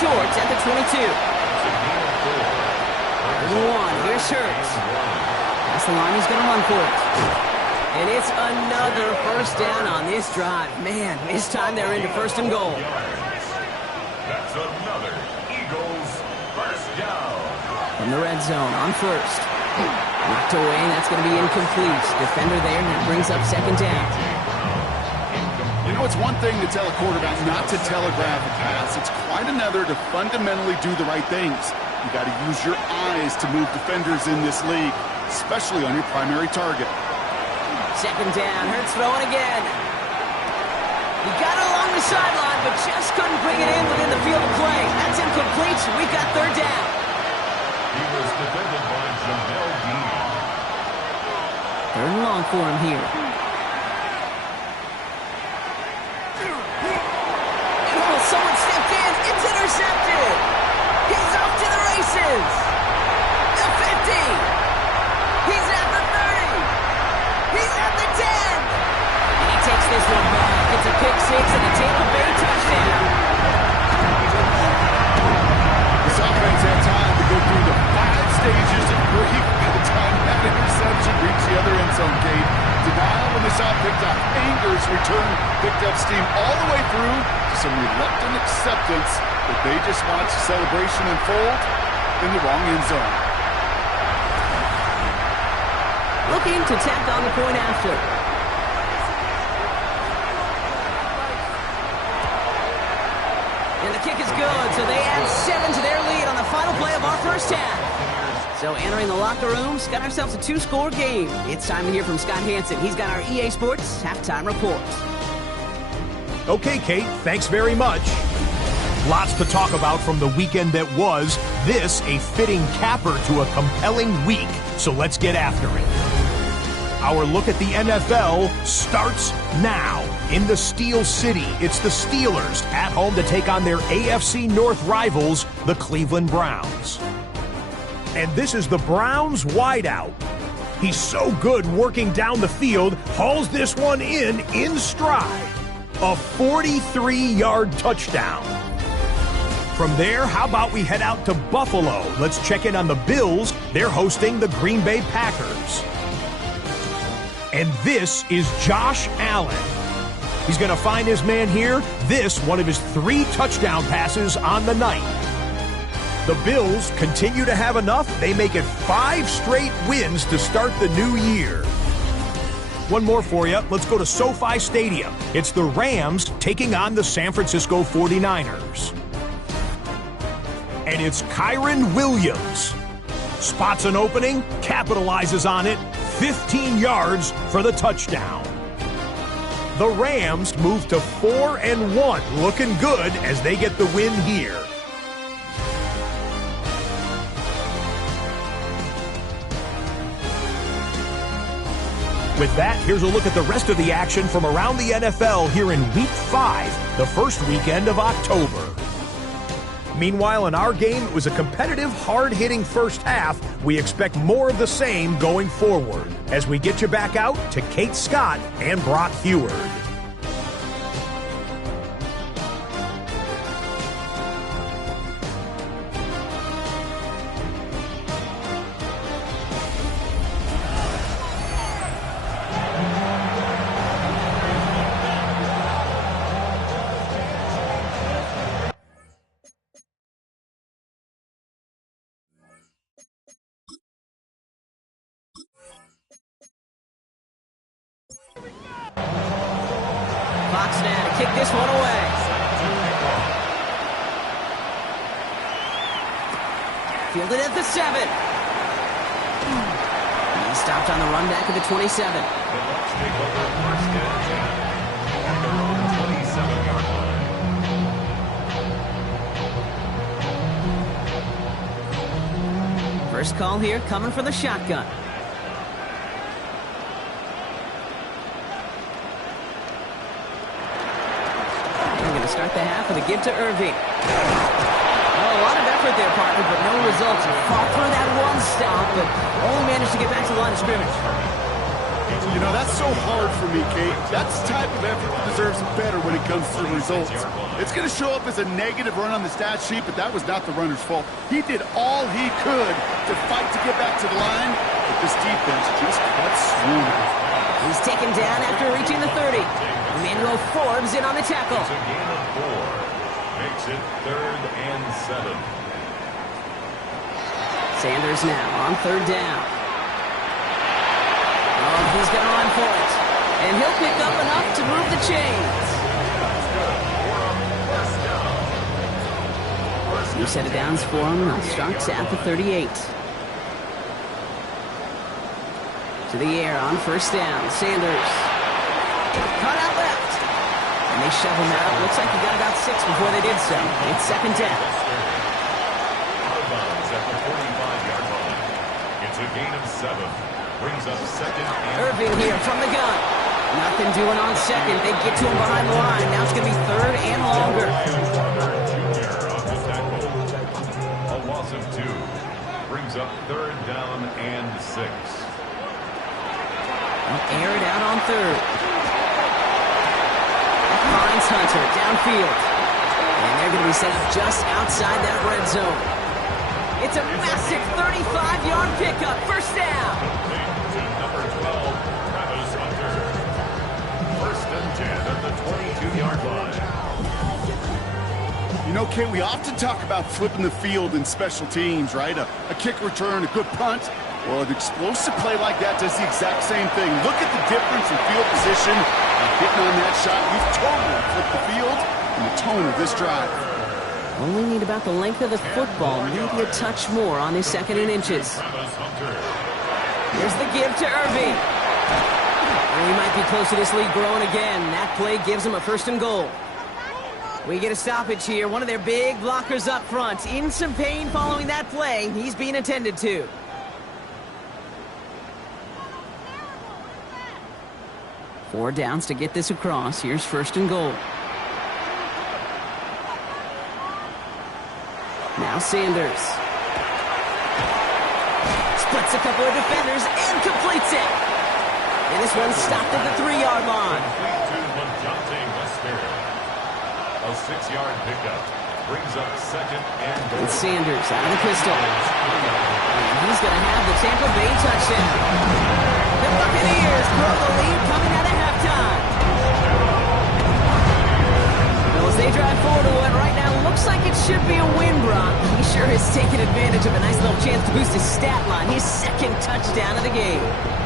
short at the 22. 1, here's Hurts. That's the line, he's going to run for it. And it's another first down on this drive. Man, this time they're into first and goal. That's another Eagles first down. From the red zone on first. Knocked away, and that's going to be incomplete. Defender there, and that brings up second down. You know, it's one thing to tell a quarterback not to telegraph a pass. It's quite another to fundamentally do the right things. You got to use your eyes to move defenders in this league, especially on your primary target. Second down, Hurts throwing again. He got it along the sideline, but just couldn't bring it in within the field of play. That's incomplete. We've got third down. He was defended by Jamel Dean. Third and long for him here. Oh, someone stepped in. It's intercepted. He's off to the races. The 50. He's at the 30. He's at the 10. And he takes this one back. It's a pick six and a Tampa Bay touchdown. This offense had time to go through the 5 stages of grief by the time that interception reached the other end zone gate. Denial when they saw it picked up. Anger's return picked up steam all the way through to some reluctant acceptance that they just watched the celebration unfold in the wrong end zone. Looking to tack on the point after. And the kick is good, so they add 7 to their lead on the final play of our first half. So entering the locker rooms, got ourselves a 2-score game. It's time to hear from Scott Hansen. He's got our EA Sports halftime report. Okay, Kate, thanks very much. Lots to talk about from the weekend that was. This a fitting capper to a compelling week, so let's get after it. Our look at the NFL starts now. In the Steel City, it's the Steelers at home to take on their AFC North rivals, the Cleveland Browns. And this is the Browns wideout. He's so good working down the field, hauls this one in stride. A 43-yard touchdown. From there, how about we head out to Buffalo? Let's check in on the Bills. They're hosting the Green Bay Packers. And this is Josh Allen. He's going to find his man here. This, one of his 3 touchdown passes on the night. The Bills continue to have enough. They make it 5 straight wins to start the new year. One more for you. Let's go to SoFi Stadium. It's the Rams taking on the San Francisco 49ers. And it's Kyren Williams. Spots an opening, capitalizes on it, 15 yards for the touchdown. The Rams move to 4-1, looking good as they get the win here. With that, here's a look at the rest of the action from around the NFL here in Week 5, the first weekend of October. Meanwhile, in our game, it was a competitive, hard-hitting first half. We expect more of the same going forward as we get you back out to Kate Scott and Brock Heward. Fox now to kick this one away. Fielded at the 7. He stopped on the run back at the 27. The Bucs take over first and 10 at their own 27-yard line. First call here coming for the shotgun. Start the half with a give to Irving. Oh, a lot of effort there, partner, but no results. Fought through that one stop, but only managed to get back to the line of scrimmage. You know, that's so hard for me, Kate. That's the type of effort that deserves better when it comes to the results. It's going to show up as a negative run on the stat sheet, but that was not the runner's fault. He did all he could to fight to get back to the line, but this defense just kept swooning. He's taken down after reaching the 30. Emmanuel Forbes in on the tackle. It's a gain of 4. Makes it 3rd and 7. Sanders now on 3rd down. Oh, he's going to run for it. And he'll pick up enough to move the chains. New set of downs for him. Starts at the 38. To the air on 1st down. Sanders. Cut out left. And they shove him out. Looks like he got about 6 before they did so. It's 2nd down. Out of bounds at the 45-yard line. It's a gain of 7. Brings up 2nd and... Irving here from the gun. Nothing doing on 2nd. They get to him behind the line. Now it's going to be 3rd and longer. Jr. on the tackle. A loss of 2. Brings up 3rd down and 6. Air it out on 3rd. Finds Hunter downfield. And they're going to be set up just outside that red zone. It's a massive 35-yard pickup. 1st down. To number 12, Travis Hunter. 1st and 10 at the 22-yard line. You know, Kate, we often talk about flipping the field in special teams, right? A kick return, a good punt. Well, an explosive play like that does the exact same thing. Look at the difference in field position and hitting on that shot. We've totally flipped the field and the tone of this drive. Only need about the length of the football, maybe a touch more on his 2nd and inches. Here's the give to Irving. And he might be close to this lead growing again. That play gives him a 1st and goal. We get a stoppage here. One of their big blockers up front. In some pain following that play. He's being attended to. Four downs to get this across. Here's 1st and goal. Now Sanders. Splits a couple of defenders and completes it. And this one's stopped at the 3-yard line. A 6-yard pickup. Brings up 2nd and goal. And Sanders out of the pistol. And he's going to have the Tampa Bay touchdown. The Buccaneers grow the lead coming out of halftime. Well, as they drive forward to what right now looks like it should be a win, Brock. He sure has taken advantage of a nice little chance to boost his stat line. His 2nd touchdown of the game.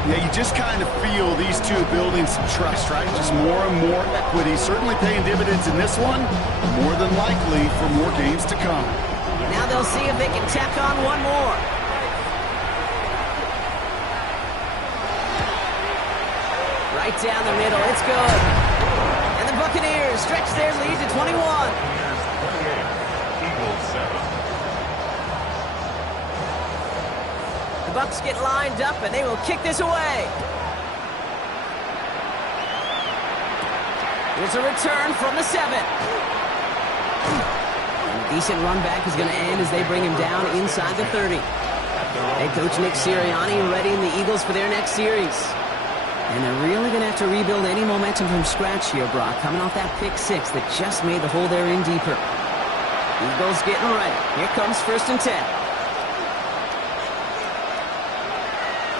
Yeah, you just kind of feel these two building some trust, right? Just more and more equity. Certainly paying dividends in this one. More than likely for more games to come. Now they'll see if they can tack on one more. Right down the middle. It's good. And the Buccaneers stretch their lead to 21. Eagles 7. The Bucs get lined up, and they will kick this away. Here's a return from the 7. And a decent run back is going to end as they bring him down inside the 30. Head coach Nick Sirianni readying the Eagles for their next series. And they're really going to have to rebuild any momentum from scratch here, Brock, coming off that pick 6 that just made the hole they're in deeper. Eagles getting ready. Here comes 1st and 10.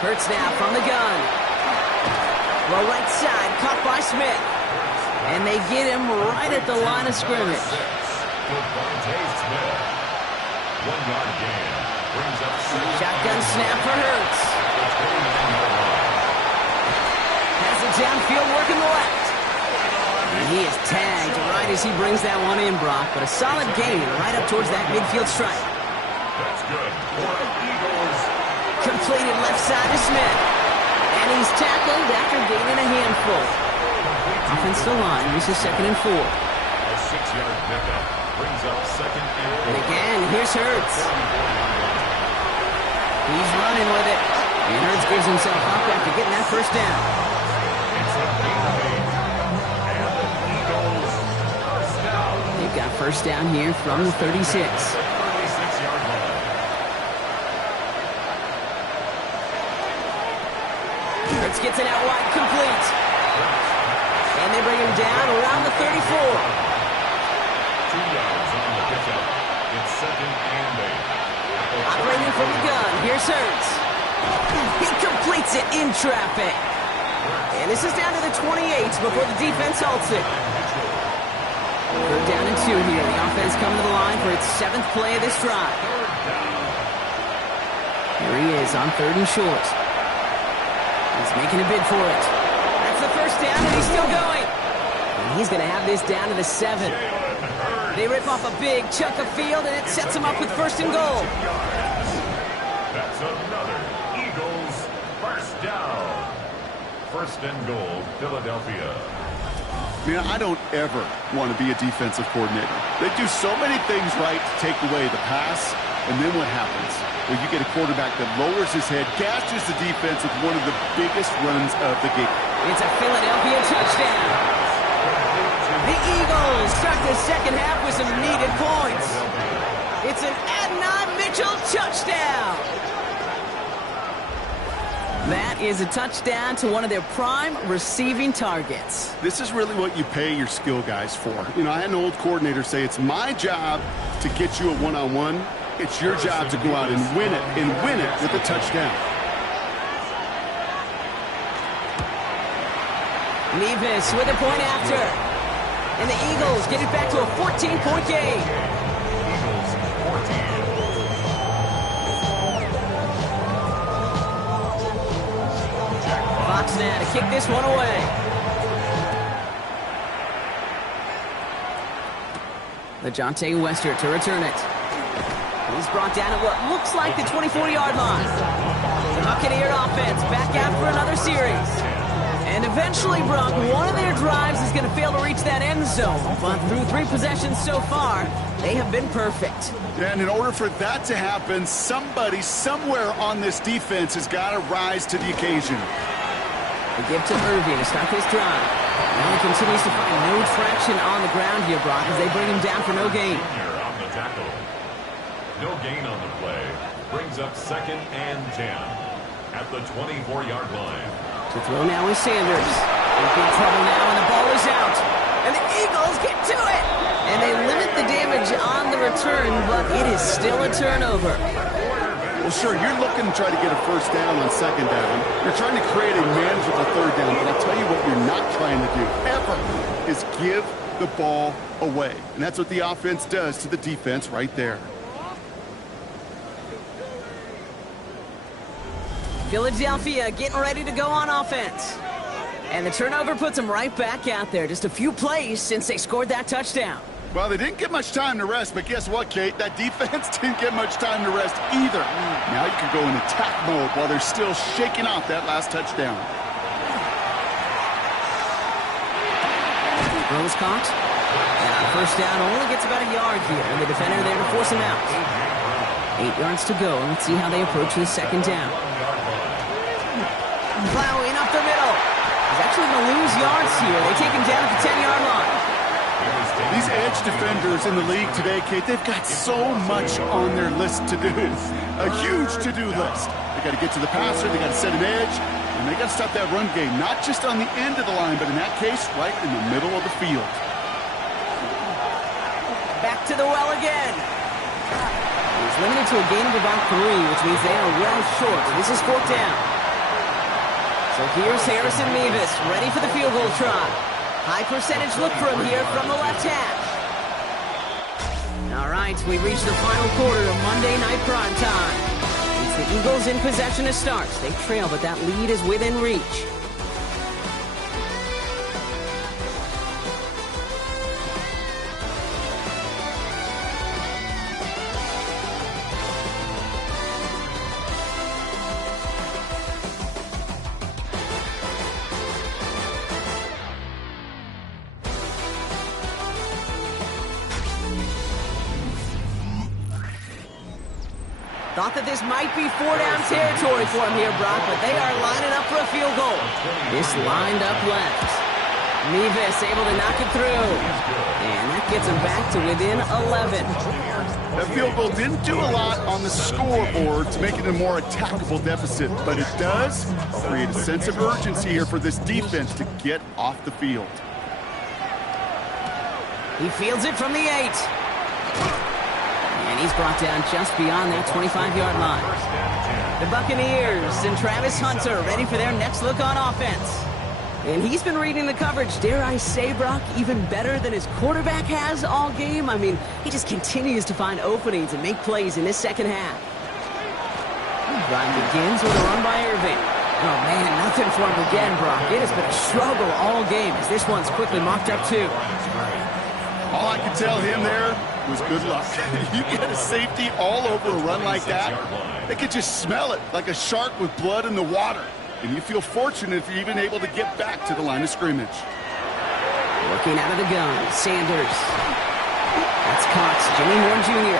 Hurts now from the gun. Well, right side, caught by Smith. And they get him right at the line of scrimmage. 1-yard gain. Brings up 7. Shotgun snap for Hurts. Has it downfield working the left. And he is tagged right as he brings that one in, Brock. But a solid gain right up towards that midfield stripe. That's good for the Eagles. Completed left side to Smith. And he's tackled after gaining a handful. Offensive line misses 2nd and 4. A 6-yard pickup brings up 2nd and 4. And again, here's Hurts. He's running with it. And Hurts gives himself up after getting that 1st down. It's a gain of 8. And the Eagles first down. They've got 1st down here from the 36. 36-yard line. Hurts gets it out wide, complete. And they bring him down around the 34. 2 yards on the pickup. It's 2nd and 8. Operating from the gun, here's Hurts. He completes it in traffic. And this is down to the 28 before the defense halts it. 3rd down and 2 here. The offense coming to the line for its 7th play of this drive. Here he is on 3rd and short. He's making a bid for it. That's the 1st down, and he's still going. And he's going to have this down to the 7. They rip off a big chunk of field, and it sets him up with 1st and goal. That's another Eagles 1st down. 1st and goal, Philadelphia. Man, I don't ever want to be a defensive coordinator. They do so many things right to take away the pass, and then what happens? Well, you get a quarterback that lowers his head, gashes the defense with one of the biggest runs of the game. It's a Philadelphia touchdown. The Eagles start the 2nd half with some needed points. It's an Adnan Mitchell touchdown. That is a touchdown to one of their prime receiving targets. This is really what you pay your skill guys for. You know, I had an old coordinator say it's my job to get you a one-on-one. It's your job to go out and win it with a touchdown. Nevis with a point after. And the Eagles get it back to a 14-point game. Eagles 14. Fox now to kick this one away. LeJontay Wester to return it. He's brought down at what looks like the 24-yard line. The Buccaneer offense back out for another series. And eventually, Brock, one of their drives is going to fail to reach that end zone. But through 3 possessions so far, they have been perfect. And in order for that to happen, somebody somewhere on this defense has got to rise to the occasion. They give to Irving to start this drive. Now he continues to find no traction on the ground here, Brock, as they bring him down for no gain. On the tackle. No gain on the play. Brings up 2nd and 10 at the 24-yard line. To throw now is Sanders. In big trouble now, and the ball is out. And the Eagles get to it. And they limit the damage on the return, but it is still a turnover. Well, sure, you're looking to try to get a 1st down on 2nd down. You're trying to create a manageable 3rd down, but I'll tell you what you're not trying to do, ever, is give the ball away. And that's what the offense does to the defense right there. Philadelphia getting ready to go on offense. And the turnover puts them right back out there. Just a few plays since they scored that touchdown. Well, they didn't get much time to rest, but guess what, Kate? That defense didn't get much time to rest either. Now you can go in attack mode while they're still shaking off that last touchdown. Rose caught. And on 1st down, only gets about a yard here. And the defender there to force him out. 8 yards to go. Let's see how they approach the 2nd down. Plowing up the middle. He's actually going to lose yards here. They take him down at the 10-yard line. These edge defenders in the league today, Kate, they've got so much on their list to do. A huge to-do list. They got to get to the passer, they got to set an edge, and they got to stop that run game, not just on the end of the line, but in that case, right in the middle of the field. Back to the well again. He's limited to a gain of about 3, which means they are well short. This is 4th down. So here's Harrison Mevis, ready for the field goal try. High percentage look for him here from the left hash. All right, we reached the final quarter of Monday Night Prime Time. It's the Eagles in possession to start. They trail, but that lead is within reach. Thought that this might be 4-down territory for him here, Brock, but they are lining up for a field goal. This lined up left. Nevis able to knock it through. And that gets him back to within 11. That field goal didn't do a lot on the scoreboard to make it a more attackable deficit, but it does create a sense of urgency here for this defense to get off the field. He fields it from the 8. And he's brought down just beyond that 25-yard line. The Buccaneers and Travis Hunter ready for their next look on offense. And he's been reading the coverage, dare I say, Brock, even better than his quarterback has all game. I mean, he just continues to find openings and make plays in this second half. Drive begins with a run by Irving. Oh, man, nothing for him again, Brock. It has been a struggle all game as this one's quickly mocked up, too. All I can tell him there was good luck. You get a safety all over a run like that, they could just smell it like a shark with blood in the water. And you feel fortunate if you're even able to get back to the line of scrimmage. Working out of the gun, Sanders. That's Cox, Jimmy Horn Jr.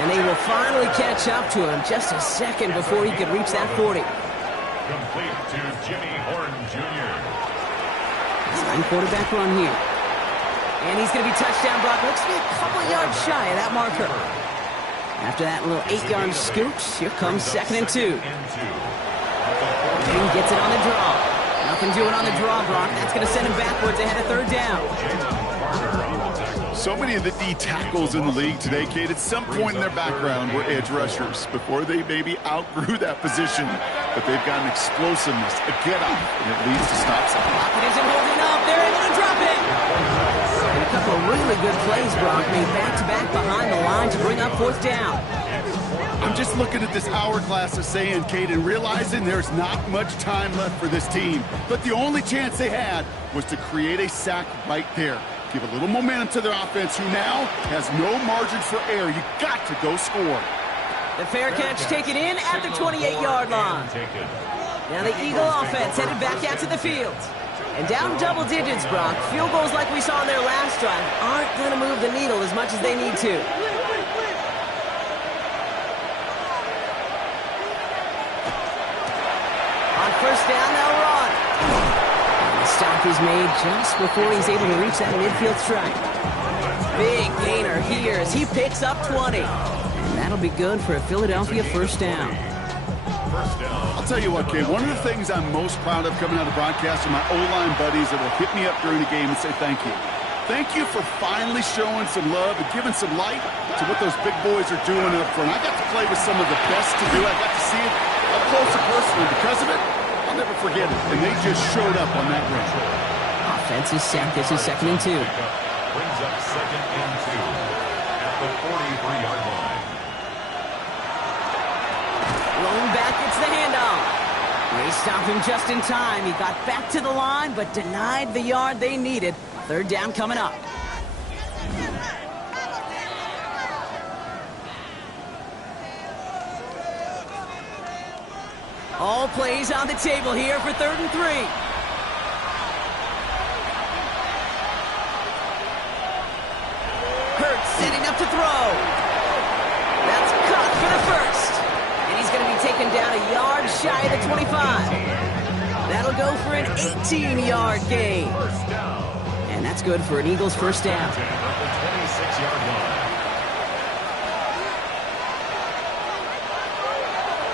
And they will finally catch up to him just a second before he could reach that 40. Complete to Jimmy Horn Jr. Time quarterback run here. And he's going to be touchdown block. Looks to be a couple yards shy of that marker. After that little 8-yard scooch, here comes 2nd and 2. And gets it on the draw. Nothing doing on the draw, Brock. That's going to send him backwards ahead of 3rd down. So many of the D tackles in the league today, Kate, at some point in their background were edge rushers before they maybe outgrew that position. But they've got an explosiveness, a get-off, and it leads to stops. Pocket isn't holding up. They're able to drop it. And a couple of really good plays, Brock, made back-to-back behind the line to bring up 4th down. I'm just looking at this hourglass of sand, Kate, and realizing there's not much time left for this team. But the only chance they had was to create a sack right there. Give a little momentum to their offense, who now has no margin for error. You got to go score. The fair catch taken in at the 28-yard line. Now the Eagle offense headed back out to the field. And down double digits, Brock. Field goals like we saw in their last drive aren't going to move the needle as much as they need to. First down, they'll run. And the stop is made just before he's able to reach that midfield strike. Big gainer here as he picks up 20. And that'll be good for a Philadelphia first down. I'll tell you what, Kate, one of the things I'm most proud of coming out of broadcast are my O-line buddies that will hit me up during the game and say thank you. Thank you for finally showing some love and giving some light to what those big boys are doing up front. I got to play with some of the best to do. I got to see it up close and personal. Because of it, I'll never forget it. And they just showed up on that run. Offense is set. This is 2nd and 2. Brings up 2nd and 2 at the 43-yard line. Rolling back, it's the handoff. They stopped him just in time. He got back to the line, but denied the yard they needed. 3rd down coming up. All plays on the table here for 3rd and 3. Hurts setting up to throw. That's caught for the first. And he's going to be taken down a yard shy of the 25. That'll go for an 18-yard gain. And that's good for an Eagles first down.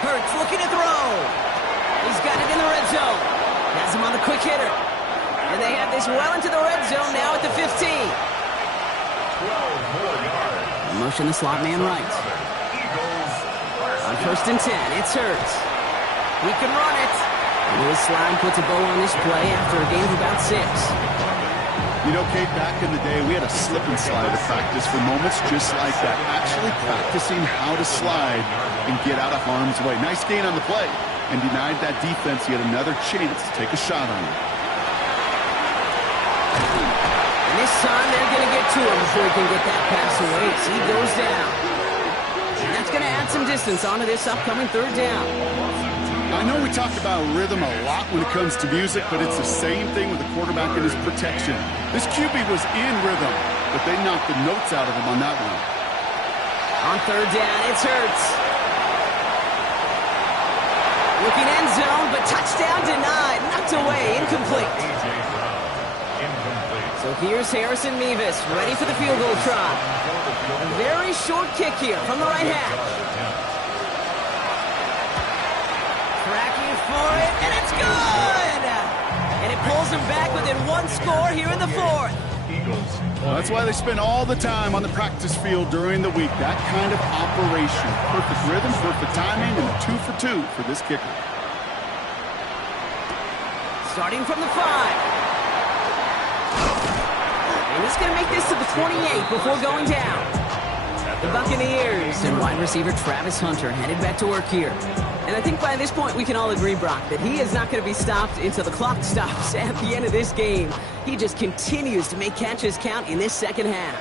Hurts looking to throw. He's got it in the red zone. Has him on the quick hitter. And they have this well into the red zone now at the 15. Motion the slot man right. On 1st and 10, it's Hurts. He can run it. And his slide puts a bow on this play after a gain of about 6. You know, Kate, back in the day, we had a slip and slide of practice for moments just like that. Actually practicing how to slide and get out of harm's way. Nice gain on the play. And denied that defense yet another chance to take a shot on him. And this time they're going to get to him before he can get that pass away. So he goes down. And that's going to add some distance onto this upcoming 3rd down. I know we talk about rhythm a lot when it comes to music, but it's the same thing with the quarterback and his protection. This QB was in rhythm, but they knocked the notes out of him on that one. On 3rd down, it's Hurts. Looking end zone, but touchdown denied. Knocked away, incomplete. So here's Harrison Mevis, ready for the field goal try. A very short kick here from the right hash. Tracking for it, and it's good! And it pulls him back within one score here in the fourth. Well, that's why they spend all the time on the practice field during the week. That kind of operation. Perfect rhythm, perfect timing, and a 2 for 2 for this kicker. Starting from the 5. And he's going to make this to the 28 before going down. The Buccaneers and wide receiver Travis Hunter headed back to work here. And I think by this point we can all agree, Brock, that he is not going to be stopped until the clock stops at the end of this game. He just continues to make catches count in this second half.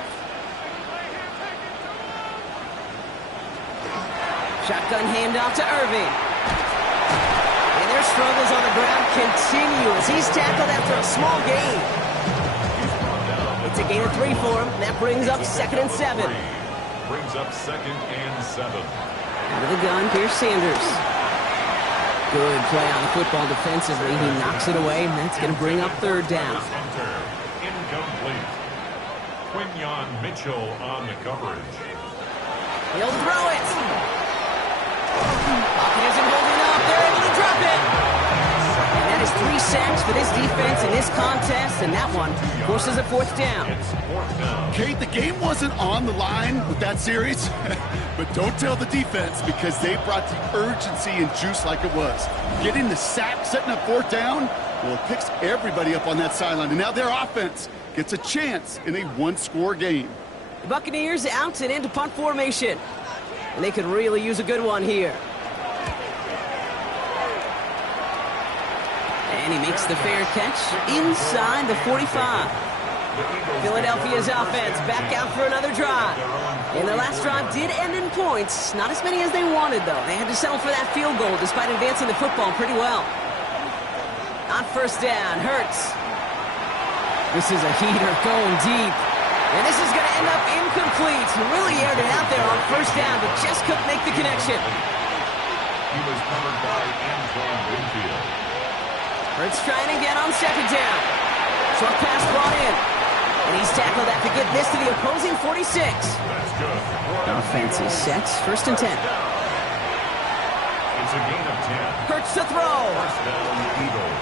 Shotgun handoff to Irving. And their struggles on the ground continue as he's tackled after a small gain. It's a gain of 3 for him. That brings up 2nd and 7. Brings up 2nd and 7. Out of the gun, here's Sanders. Good play on the football defensively. He knocks it away, and that's going to bring up 3rd down. Incomplete. Quinyon Mitchell on the coverage. He'll throw it. Pocket isn't holding up. They're able to drop it. And that is 3 sacks for this defense in this contest, and that one forces a 4th down. Kate, the game wasn't on the line with that series, but don't tell the defense because they brought the urgency and juice like it was. Getting the sack, setting up 4th down, well, it picks everybody up on that sideline, and now their offense gets a chance in a 1-score game. The Buccaneers out and into punt formation, and they could really use a good one here. And he makes the fair catch inside the 45. Philadelphia's offense back out for another drive. And their last drive did end in points. Not as many as they wanted, though. They had to settle for that field goal despite advancing the football pretty well. On 1st down, Hurts. This is a heater going deep. And this is going to end up incomplete. He really aired it out there on 1st down, but just couldn't make the connection. He was covered by Antoine Winfield. Hurts trying again on 2nd down. Short pass brought in. And he's tackled after getting this to the opposing 46. That's good. Offense is set. 1st and 10. It's a gain of 10. Hurts to throw. 1st down, Eagles.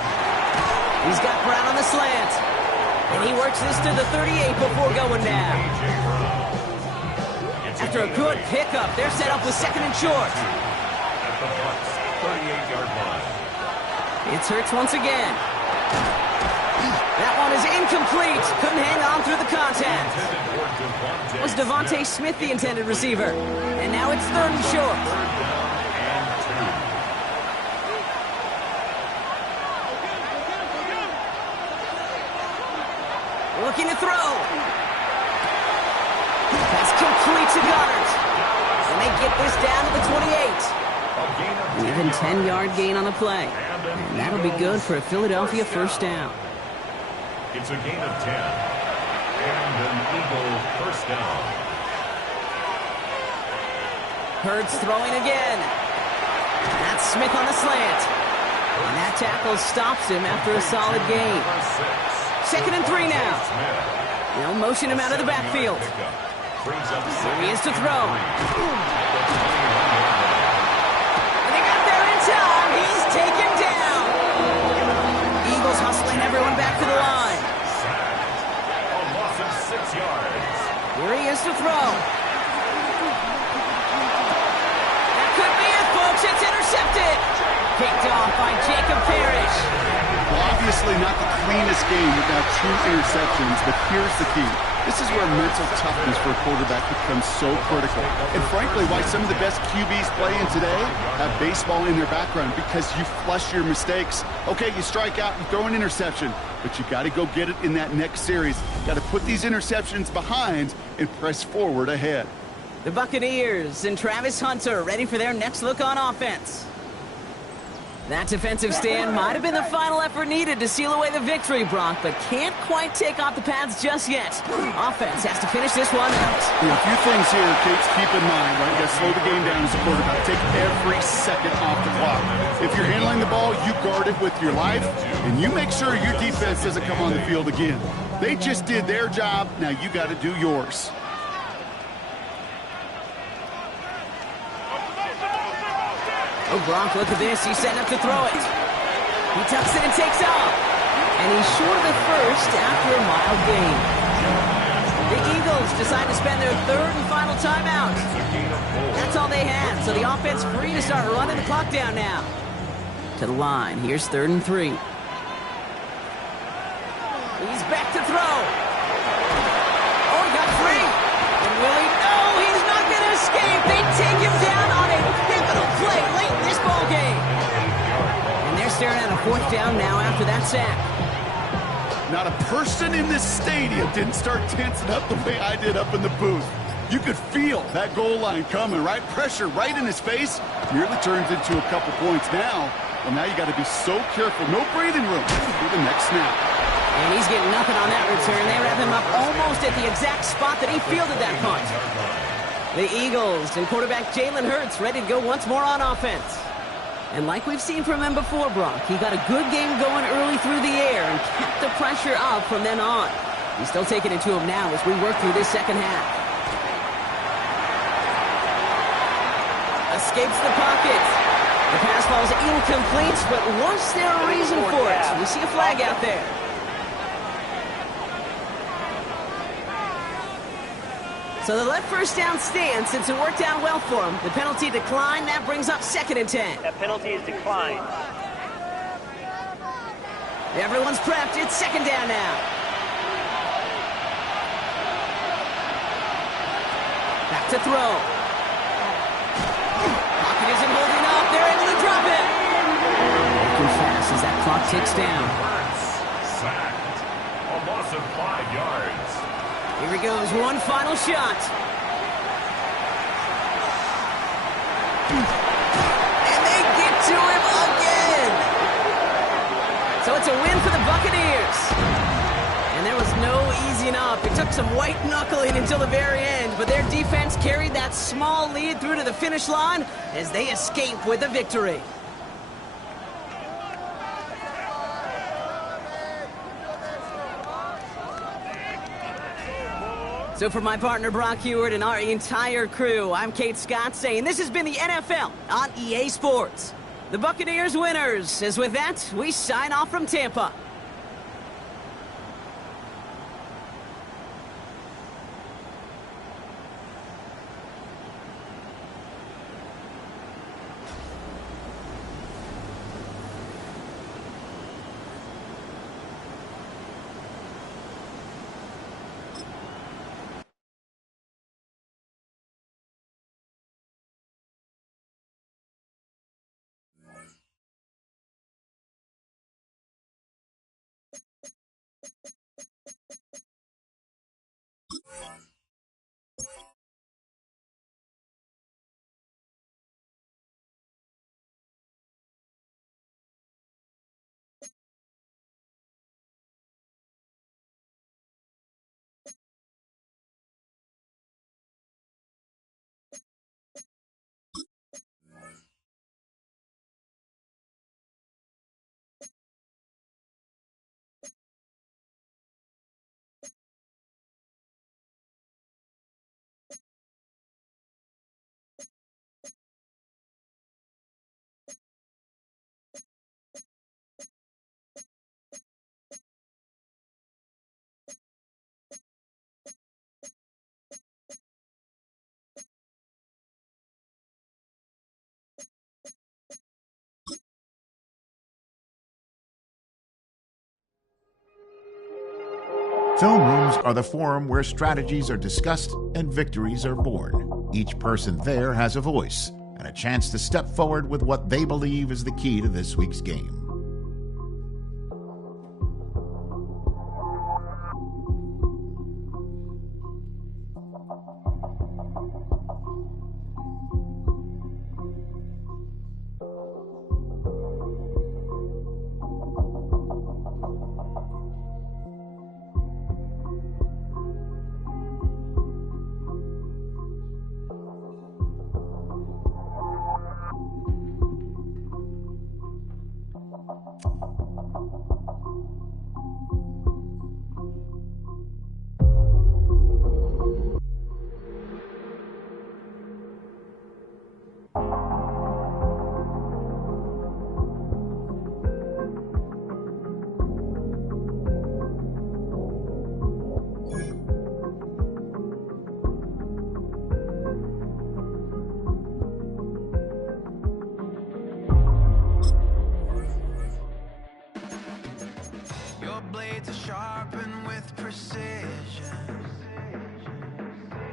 He's got Brown on the slant. And he works this to the 38 before going down. After a good pickup, they're set up with 2nd and short. At the Bucs' 38-yard line. It's Hurts once again. That one is incomplete. Couldn't hang on through the contact. Was Devontae Smith the intended receiver? And now it's 3rd and short. Looking to throw. That's complete to Goddard. And they get this down to the 28. An even 10-yard gain on the play. And that'll be good for a Philadelphia 1st down. It's a gain of 10. And an Eagle 1st down. Hurts throwing again. That's Smith on the slant. And that tackle stops him after a solid gain. 2nd and 3 now. They'll motion him out of the backfield. Here he is to throw. And they got there in time. He's taken down. Eagles hustling everyone back to the line. A loss of 6 yards. Here he is to throw. That could be it, folks. It's intercepted. Picked off by Jacob Parrish. Well, obviously not the cleanest game without 2 interceptions, but here's the key. This is where mental toughness for a quarterback becomes so critical. And frankly, why some of the best QBs playing today have baseball in their background, because you flush your mistakes. Okay, you strike out, you throw an interception, but you got to go get it in that next series. Got to put these interceptions behind and press forward ahead. The Buccaneers and Travis Hunter ready for their next look on offense. That defensive stand might have been the final effort needed to seal away the victory, Brock, but can't quite take off the pads just yet. Offense has to finish this one out. A few things here, Kates, keep in mind, right? You got to slow the game down as a quarterback. Take every second off the clock. If you're handling the ball, you guard it with your life, and you make sure your defense doesn't come on the field again. They just did their job. Now you got to do yours. Oh, Gronk, look at this. He's setting up to throw it. He tucks it and takes off. And he's short of the first after a mild gain. The Eagles decide to spend their third and final timeout. That's all they had, so the offense free to start running the clock down now. To the line. Here's 3rd and 3. He's back to throw. Oh, he got free. And will he? No, he's not going to escape. They take him down on a pivotal play late in this ball game. And they're staring at a 4th down now after that sack. Not a person in this stadium didn't start tensing up the way I did up in the booth. You could feel that goal line coming, right? Pressure right in his face. Nearly turns into a couple points now. Well, now you got to be so careful. No breathing room for the next snap. And he's getting nothing on that return. They wrap him up almost at the exact spot that he fielded that punt. The Eagles and quarterback Jalen Hurts ready to go once more on offense. And like we've seen from him before, Brock, he got a good game going early through the air and kept the pressure up from then on. He's still taking it to him now as we work through this second half. Escapes the pocket. The pass ball is incomplete, but was there a reason for it? We see a flag out there. So they let first down stand since it worked out well for him. The penalty declined. That brings up 2nd and 10. That penalty is declined. Everyone's prepped. It's 2nd down now. Back to throw. Pocket isn't holding up. They're able to drop it. Working fast as that clock ticks down. Sacked. A loss of 5 yards. Here he goes, one final shot. And they get to him again. So it's a win for the Buccaneers. And there was no easing up. It took some white knuckling until the very end, but their defense carried that small lead through to the finish line as they escape with a victory. So for my partner Brock Heward and our entire crew, I'm Kate Scott saying this has been the NFL on EA Sports. The Buccaneers winners. As with that, we sign off from Tampa. Film rooms are the forum where strategies are discussed and victories are born. Each person there has a voice and a chance to step forward with what they believe is the key to this week's game. Your blades are sharpened with precision,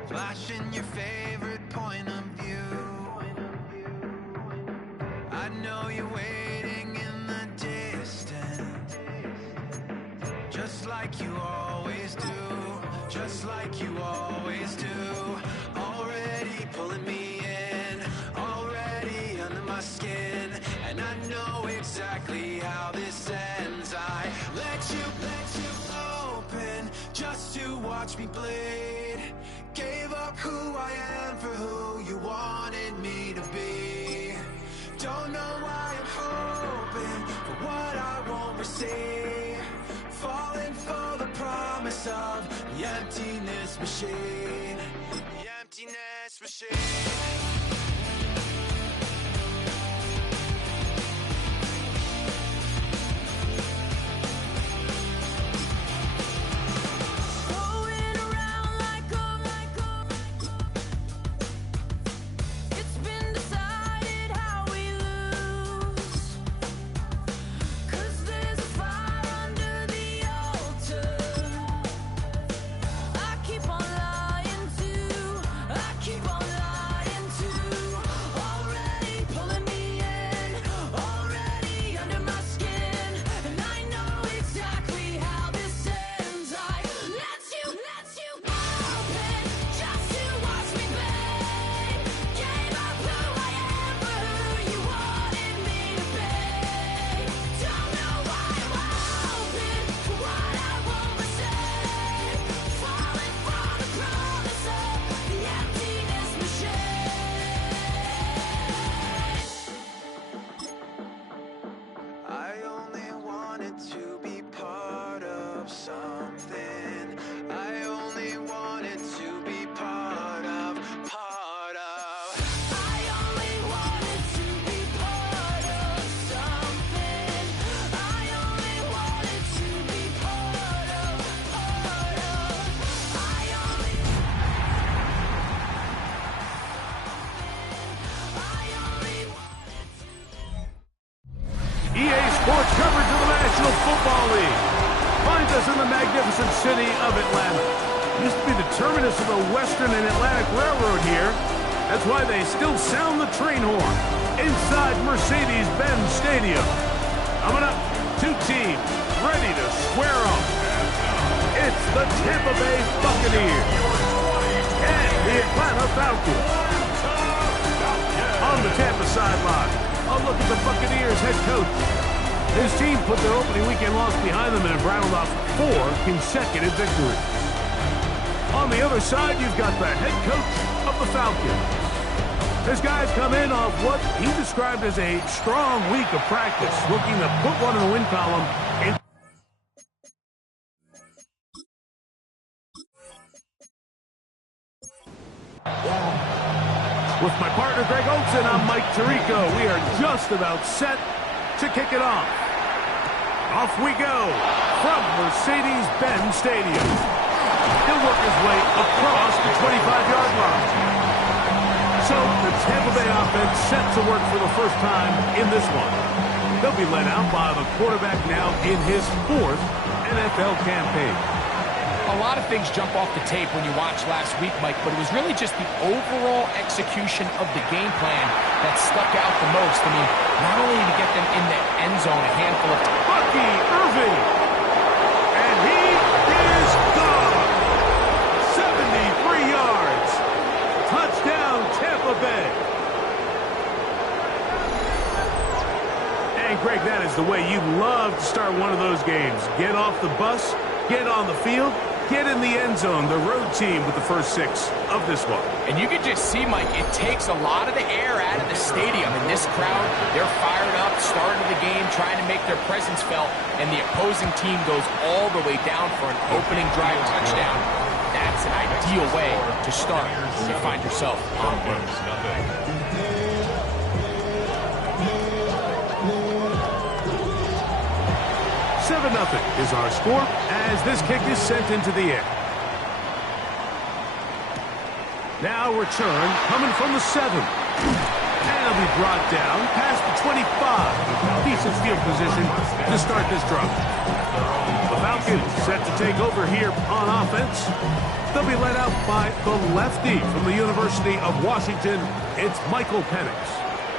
flashing your favorite point of view. I know you're waiting in the distance, just like you always do, just like you always do. Already pulling me in, already under my skin, and I know exactly how this ends. I let you open just to watch me bleed. Gave up who I am for who you wanted me to be. Don't know why I'm hoping for what I won't receive. Falling for the promise of the emptiness machine. The emptiness machine. Finds us in the magnificent city of Atlanta. Used to be the terminus of the Western and Atlantic Railroad here. That's why they still sound the train horn inside Mercedes-Benz Stadium. Coming up, two teams ready to square off. It's the Tampa Bay Buccaneers and the Atlanta Falcons. On the Tampa sideline, a look at the Buccaneers head coach. His team put their opening weekend loss behind them and have rattled off 4 consecutive victories. On the other side, you've got the head coach of the Falcons. This guy's come in off what he described as a strong week of practice, looking to put one in the win column. With my partner Greg Olson, I'm Mike Tirico. We are just about set to kick it off. Off we go from Mercedes-Benz Stadium. He'll work his way across the 25-yard line. So the Tampa Bay offense set to work for the first time in this one. They'll be led out by the quarterback now in his 4th NFL campaign. A lot of things jump off the tape when you watch last week, Mike, but it was really just the overall execution of the game plan that stuck out the most. I mean, not only to get them in the end zone a handful of times. Bucky Irving, and he is gone. 73 yards. Touchdown, Tampa Bay. And Greg, that is the way you love to start one of those games. Get off the bus, get on the field, get in the end zone. The road team with the first 6 of this one. And you can just see, Mike, it takes a lot of the air out of the stadium. And this crowd, they're fired up, starting the game, trying to make their presence felt. And the opposing team goes all the way down for an opening drive touchdown. That's an ideal way to start when you find yourself on the field. 7-0 is our score as this kick is sent into the air. Now return coming from the 7. And it'll be brought down past the 25. Decent field position to start this drive. The Falcons set to take over here on offense. They'll be led out by the lefty from the University of Washington. It's Michael Penix.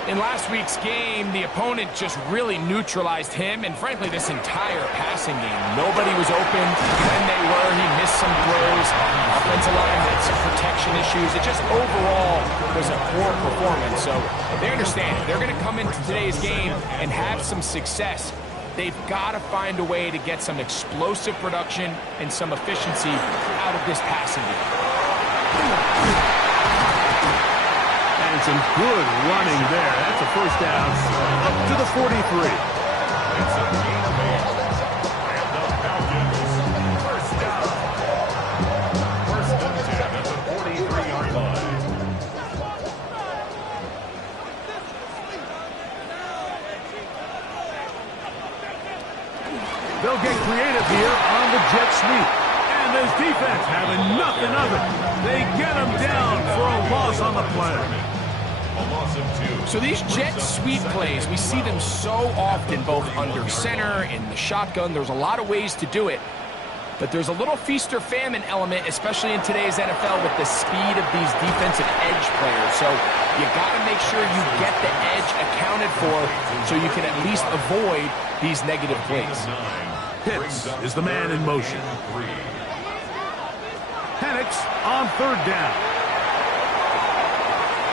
In last week's game, the opponent just really neutralized him and, frankly, this entire passing game. Nobody was open. When they were, he missed some throws. Offensive line had some protection issues. It just overall was a poor performance. So they understand if they're going to come into today's game and have some success, they've got to find a way to get some explosive production and some efficiency out of this passing game. And some good running there. That's a first down up to the 43. It's a gain of 8. And the Falcons, first down. First and 10 at the 43-yard line. They'll get creative here on the jet sweep. And this defense having nothing of it. They get him down for a loss on the play. So these jet sweep plays, we see them so often, both under center, in the shotgun. There's a lot of ways to do it. But there's a little feast or famine element, especially in today's NFL, with the speed of these defensive edge players. So you got to make sure you get the edge accounted for so you can at least avoid these negative plays. Pitts is the man in motion. Penix on third down.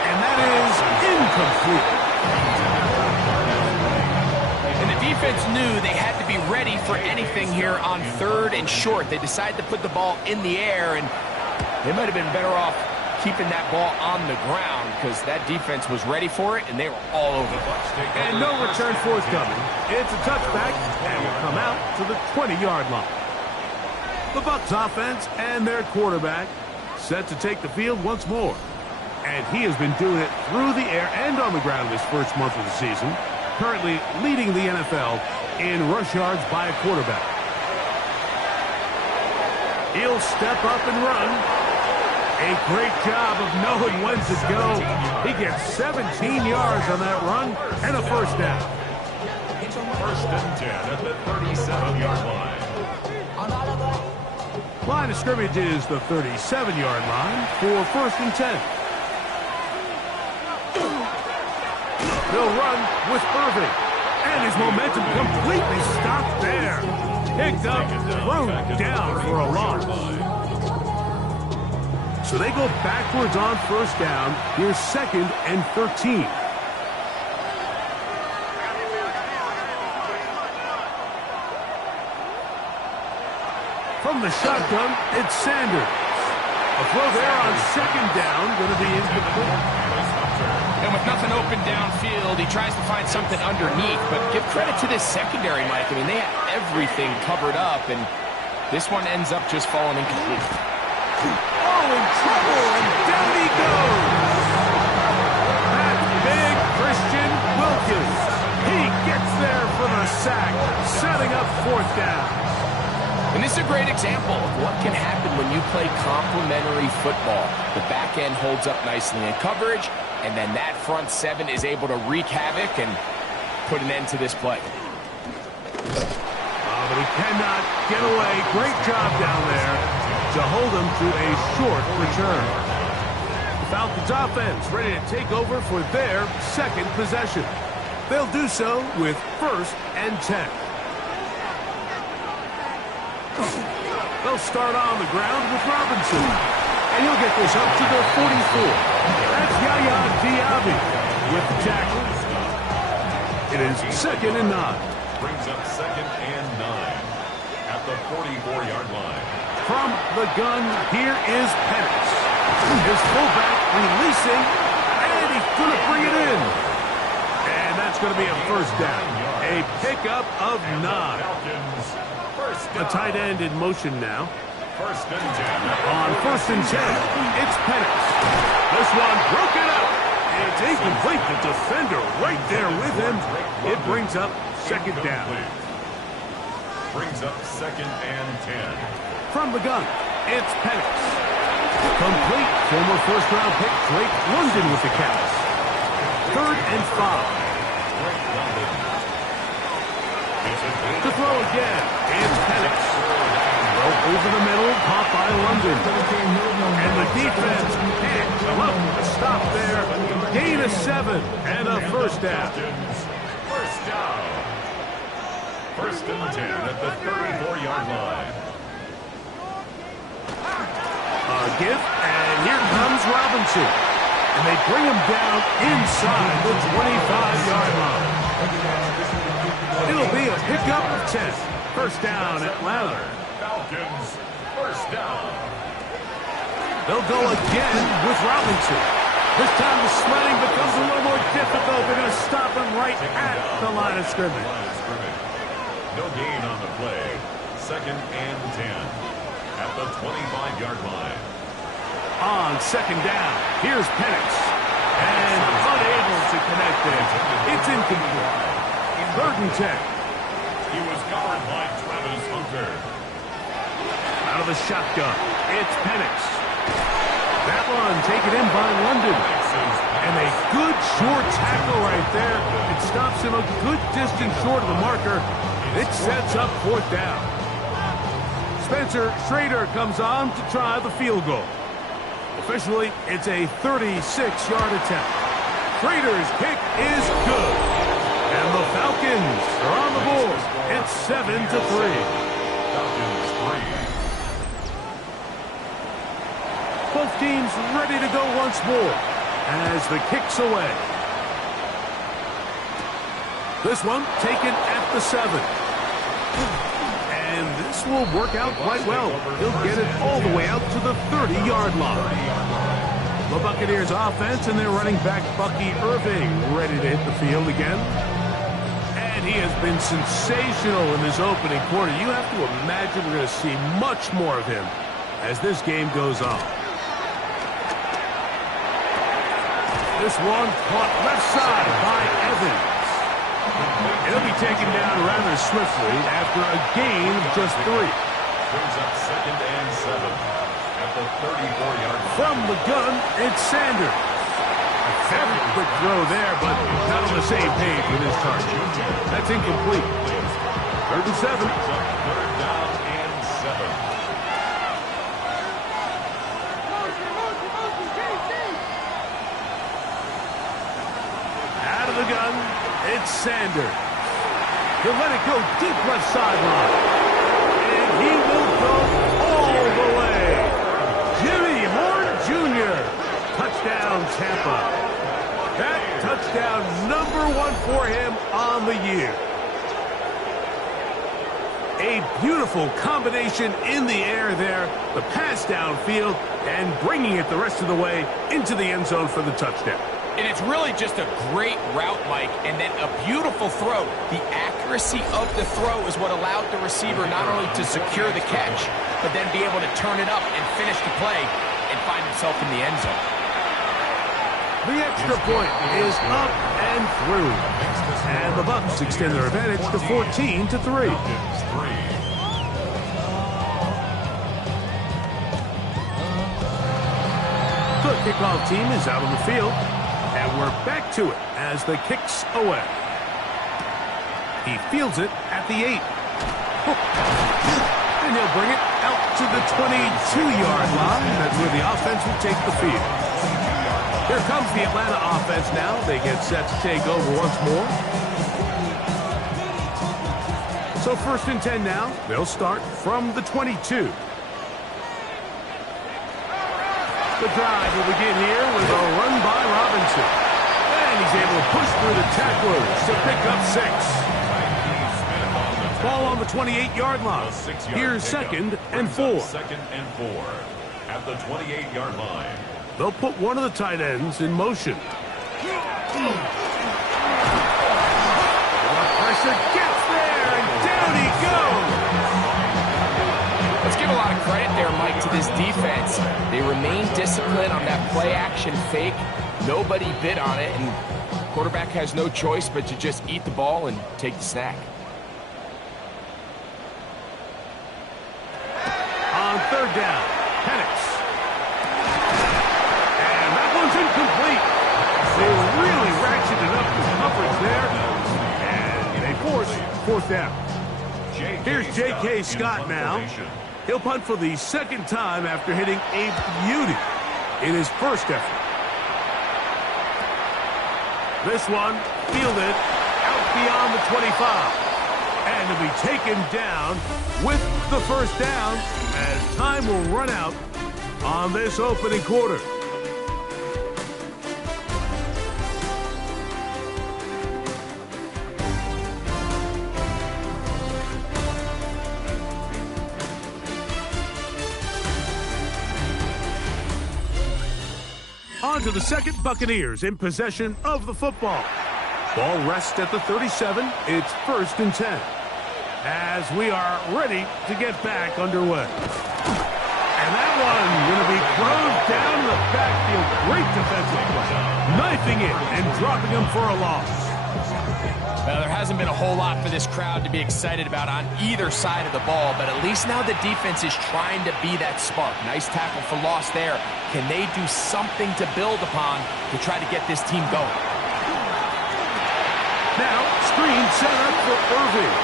And that is incomplete. And the defense knew they had to be ready for anything here on third and short. They decided to put the ball in the air, and they might have been better off keeping that ball on the ground because that defense was ready for it, and they were all over it. And no return forthcoming. It's a touchback, and will come out to the 20-yard line. The Bucs offense and their quarterback set to take the field once more. And he has been doing it through the air and on the ground this first month of the season, currently leading the NFL in rush yards by a quarterback. He'll step up and run. A great job of knowing when to go. He gets 17 yards on that run and a first down. First and 10 at the 37-yard line. Line of scrimmage is the 37-yard line for first and 10. He'll run with Irving. And his momentum completely stopped there. Picked up, thrown down for a loss. So they go backwards on first down. Here's 2nd and 13. From the shotgun, it's Sanders. A throw there on 2nd down, going to be incomplete. And with nothing open downfield, he tries to find something underneath. But give credit to this secondary, Mike. I mean, they have everything covered up, and this one ends up just falling incomplete. Oh, in trouble, and down he goes. That's big Christian Wilkins. He gets there for the sack, setting up fourth down. And this is a great example of what can happen when you play complementary football. The back end holds up nicely in coverage, and then that front 7 is able to wreak havoc and put an end to this play. But he cannot get away. Great job down there to hold him to a short return. The Falcons offense ready to take over for their second possession. They'll do so with 1st and 10. They'll start on the ground with Robinson. And he'll get this up to the 44. That's Yaya Diaby with the tackle. It is 2nd and 9. Brings up 2nd and 9 at the 44-yard line. From the gun, here is Penix. His fullback releasing, and he's going to bring it in. And that's going to be a first down. A pickup of 9. A tight end in motion now. First and 10. On 1st and 10, it's Penix. This one broken up. It's incomplete. The defender right there with him. It brings up 2nd down. brings up 2nd and 10. From the gun, it's Penix. Complete. Former first-round pick Drake London with the catch. 3rd and 5. To throw again, it's Penix. Throw over the middle, caught by London. And the defense can't come up with a stop there. Gain of 7 and a first down. First down. 1st and 10 at the 34-yard line. A give, and here comes Robinson. And they bring him down inside the 25-yard line. It'll be a pickup of 10. First down, Atlanta. Falcons, first down. They'll go again with Robinson. This time the sledding becomes a little more difficult. They're going to stop him right at the line of scrimmage. No gain on the play. 2nd and 10 at the 25-yard line. On 2nd down, here's Penix. And unable to connect it. It's incomplete. 3rd and 10. He was covered by Travis Hunter. Out of the shotgun, it's Penix. That one taken in by London. And a good short tackle right there. It stops him a good distance short of the marker. It sets up 4th down. Spencer Schrader comes on to try the field goal. Officially, it's a 36-yard attempt. Schrader's kick is good. And the Falcons are on the board. It's 7-3. Falcons 3. Both teams ready to go once more as the kick's away. This one taken at the 7. And this will work out quite well. He'll get it all the way out to the 30-yard line. The Buccaneers offense and their running back Bucky Irving ready to hit the field again. And he has been sensational in this opening quarter. You have to imagine we're going to see much more of him as this game goes on. This one caught left side by Evans. It'll be taken down rather swiftly after a gain of just 3. Brings up 2nd and 7 at the 34-yard line. From the gun, it's Sanders. A very quick throw there, but not on the same page with his target. That's incomplete. 3rd and 7. 3rd down and 7. Out of the gun, it's Sanders. He'll let it go deep left sideline. And he will go all the way. Jimmy Horn Jr. Touchdown, Tampa. That touchdown #1 for him on the year. A beautiful combination in the air there. The pass downfield and bringing it the rest of the way into the end zone for the touchdown. And it's really just a great route, Mike, and then a beautiful throw. The accuracy of the throw is what allowed the receiver not only to secure the catch, but then be able to turn it up and finish the play and find himself in the end zone. The extra point is up and through. And the Bucs extend their advantage to 14-3. The kickoff team is out on the field. And we're back to it as the kick's away. He fields it at the 8. And he'll bring it out to the 22-yard line. That's where the offense will take the field. Here comes the Atlanta offense now. They get set to take over once more. So 1st and 10 now. They'll start from the 22. The drive will begin here with a run by Robinson. And he's able to push through the tacklers to pick up 6. Ball on the 28-yard line. Here's 2nd and 4. 2nd and 4 at the 28-yard line. They'll put one of the tight ends in motion. Pressure gets there, and down he goes. Let's give a lot of credit there, Mike, to this defense. They remain disciplined on that play-action fake. Nobody bid on it, and quarterback has no choice but to just eat the ball and take the snack. down. Penix. And that one's incomplete. They really ratcheted up the coverage there. And they force fourth down. Here's J.K. Scott now. He'll punt for the second time after hitting a beauty in his first effort. This one fielded out beyond the 25. And to be taken down with the first down as time will run out on this opening quarter. On to the second. Buccaneers in possession of the football. Ball rests at the 37. It's 1st and 10. As we are ready to get back underway. And that one going to be thrown down the backfield. Great defensive play. Knifing it and dropping him for a loss. Well, there hasn't been a whole lot for this crowd to be excited about on either side of the ball, but at least now the defense is trying to be that spark. Nice tackle for loss there. Can they do something to build upon to try to get this team going? Now, screen set up for Irving.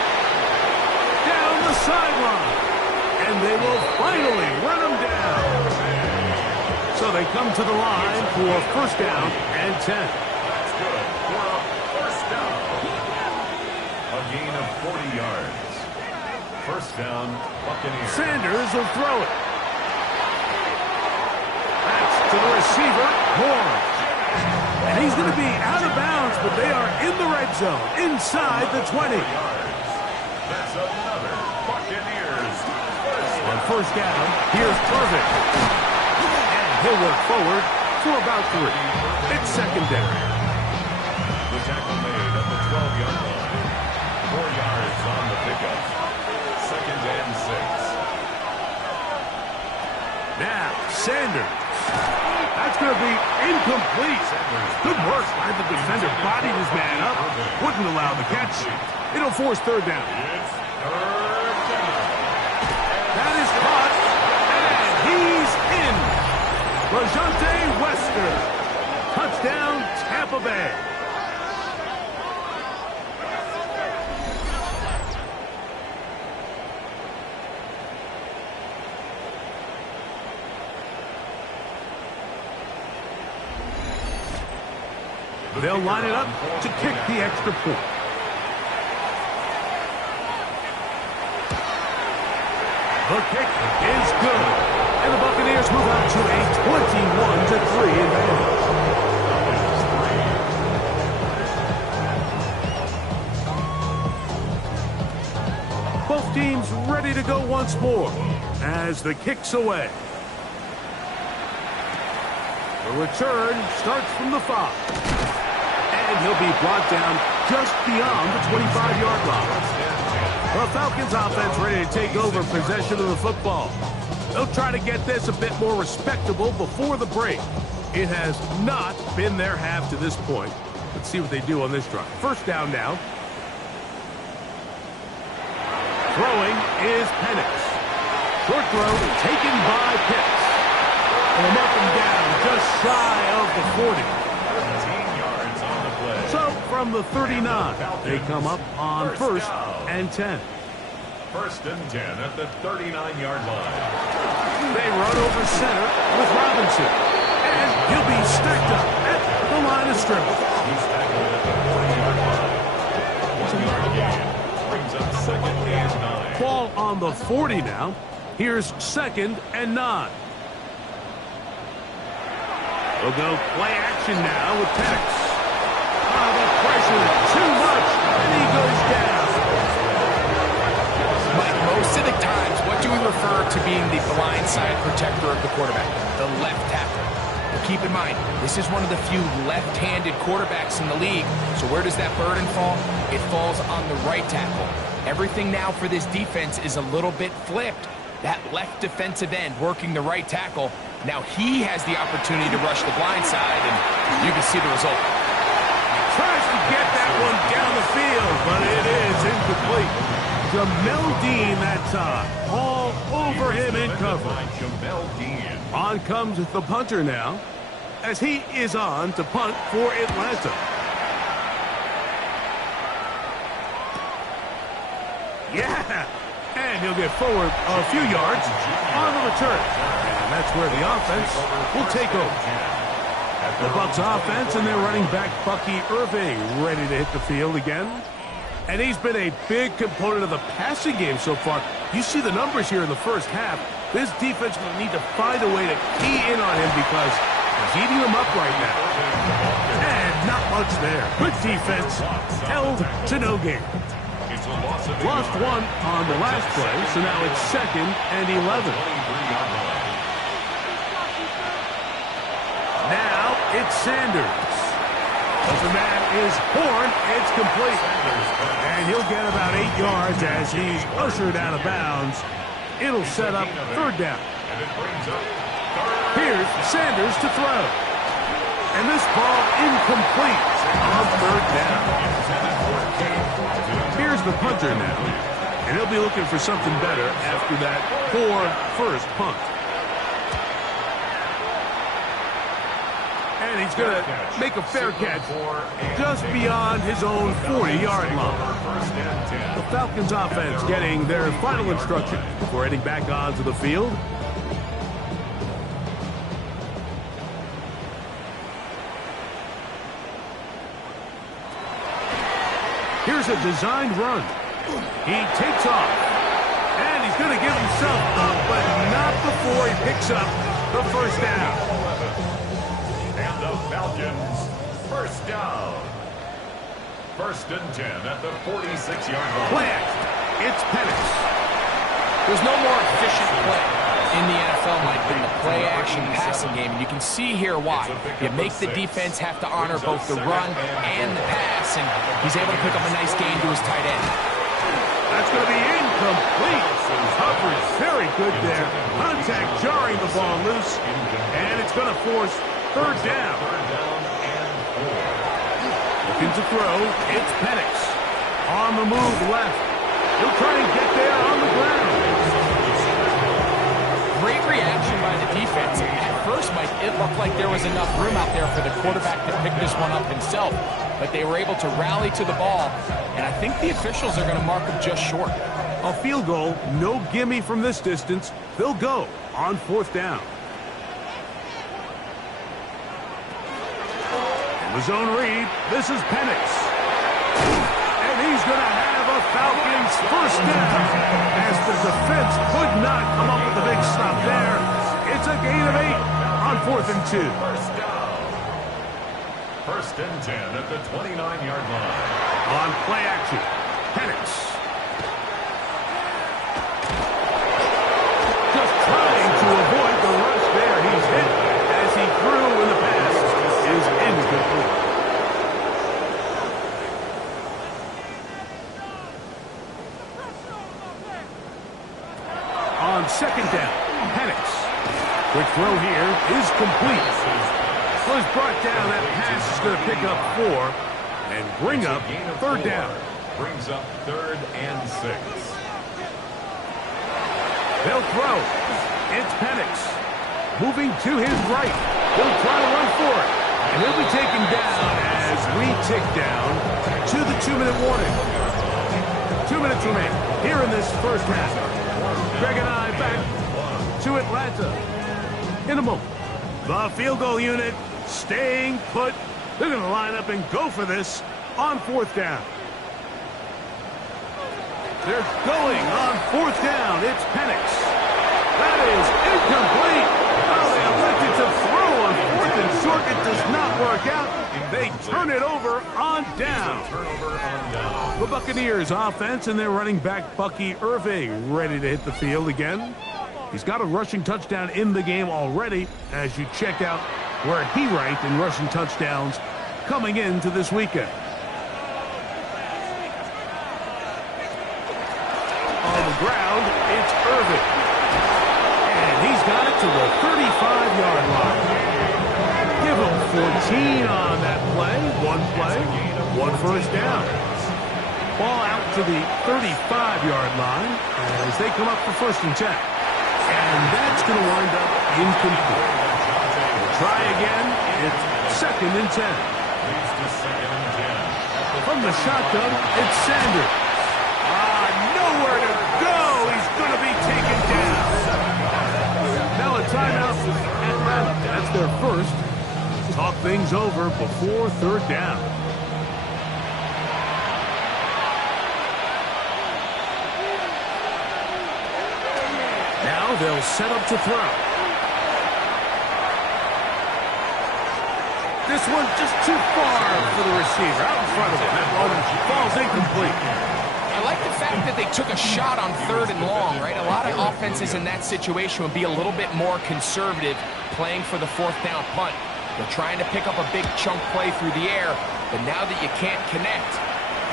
Down the sideline. And they will finally run him down. So they come to the line for first down and 10. That's good for a first down. A gain of 40 yards. First down, Buccaneers. Sanders will throw it. That's to the receiver, Horn. And he's going to be out of bounds, but they are in the red zone, inside the 20. That's another Buccaneers. On first down, here's Irving. And he'll work forward for about 3. It's secondary. The tackle made at the 12-yard line. 4 yards on the pickup. 2nd and 6. Now, Sanders. That's going to be incomplete. Good work by the defender. Bodied his man up. Wouldn't allow the catch. It'll force third down. It's third down. That is caught. And he's in. Rajante Wester. Touchdown, Tampa Bay. They'll line it up to kick the extra point. The kick is good. And the Buccaneers move out to a 21-3 advantage. Both teams ready to go once more as the kick's away. The return starts from the 5. And he'll be brought down just beyond the 25-yard line. The Falcons offense ready to take over possession of the football. They'll try to get this a bit more respectable before the break. It has not been their half to this point. Let's see what they do on this drive. First down now. Throwing is Penix. Short throw taken by Pitts. And they'll mark him down just shy of the 40. 17 yards on the play. So from the 39, they come up on first and 10. 1st and 10 at the 39-yard line. They run over center with Robinson. And he'll be stacked up at the line of scrimmage. He's tackled at the 40-yard line. 1-yard gain brings up 2nd and 9. Ball on the 40 now. Here's 2nd and 9. We'll go play action now with Penix. Oh, the pressure too much, and he goes down. Mike, most of the times, what do we refer to being the blind side protector of the quarterback? The left tackle. But keep in mind, this is one of the few left-handed quarterbacks in the league. So where does that burden fall? It falls on the right tackle. Everything now for this defense is a little bit flipped. That left defensive end working the right tackle. Now he has the opportunity to rush the blind side, and you can see the result. Tries to get that one down the field, but it is incomplete. Jamel Dean that time, all go for him in cover. On comes the punter now, as he is on to punt for Atlanta. Yeah, and he'll get forward a few yards on the return. And that's where the offense will take over. The Bucs offense and their running back, Bucky Irving, ready to hit the field again. And he's been a big component of the passing game so far. You see the numbers here in the first half. This defense will need to find a way to key in on him because he's eating them up right now. And not much there. Good defense, held to no gain. Lost one on the last play, so now it's 2nd and 11. Now it's Sanders. Open man is Horn. It's complete. And he'll get about 8 yards as he's ushered out of bounds. It'll set up 3rd down. Here's Sanders to throw. And this ball incomplete on 3rd down. Here's the punter now. And he'll be looking for something better after that poor first punt. And he's going to make a fair catch just beyond his own 40-yard line. The Falcons offense getting their final instruction before heading back onto the field. Here's a designed run. He takes off. And he's going to give himself up, but not before he picks up the first down. And the Falcons, first down. 1st and 10 at the 46-yard line. Play action. It's Penix. There's no more efficient play in the NFL, Mike, than the play-action passing game. And you can see here why. You make the defense have to honor both the run and the pass, and he's able to pick up a nice gain to his tight end. That's going to be incomplete. Coverage very good there. Contact jarring the ball loose, and it's going to force 3rd down. Looking to throw, it's Penix. On the move left. He'll try and get there on the ground. Great reaction by the defense. At first, Mike, it looked like there was enough room out there for the quarterback to pick this one up himself. But they were able to rally to the ball, and I think the officials are going to mark him just short. A field goal, no gimme from this distance. They'll go on 4th down. In the zone read, this is Penix. And he's going to have a Falcons first down. As the defense could not come up with a big stop there. It's a gain of 8 on 4th and 2. First down. 1st and 10 at the 29-yard line. On play action, Penix. Just trying to avoid the rush there. He's hit as he threw in the pass is incomplete. On 2nd down, Penix. Quick throw here is complete. Was brought down. That pass is going to pick up 4 and bring up 3rd down. Brings up 3rd and 6. They'll throw. It's Penix. Moving to his right. He'll try to run for it. And he'll be taken down as we tick down to the 2-minute warning. 2 minutes remain here in this first half. Greg and I back to Atlanta in a moment. The field goal unit staying put. They're going to line up and go for this on 4th down. They're going on 4th down. It's Penix. That is incomplete. Oh, they elected to throw on 4th and short. It does not work out. They turn it over on down. The Buccaneers offense and their running back Bucky Irving ready to hit the field again. He's got a rushing touchdown in the game already as you check out where he ranked in rushing touchdowns coming into this weekend. On the ground, it's Irving. And he's got it to the 35-yard line. Give him 14 on that play. One first down. Ball out to the 35-yard line as they come up for 1st and 10. And that's going to wind up incomplete. Try again. It's 2nd and 10. From the shotgun, it's Sanders. Nowhere to go. He's going to be taken down. Now a timeout for Atlanta. That's their first. Talk things over before 3rd down. Now they'll set up to throw. This one just too far for the receiver. Out in front of him. That one falls incomplete. I like the fact that they took a shot on 3rd and long, right? A lot of offenses in that situation would be a little bit more conservative playing for the 4th down punt. They're trying to pick up a big chunk play through the air, but now that you can't connect,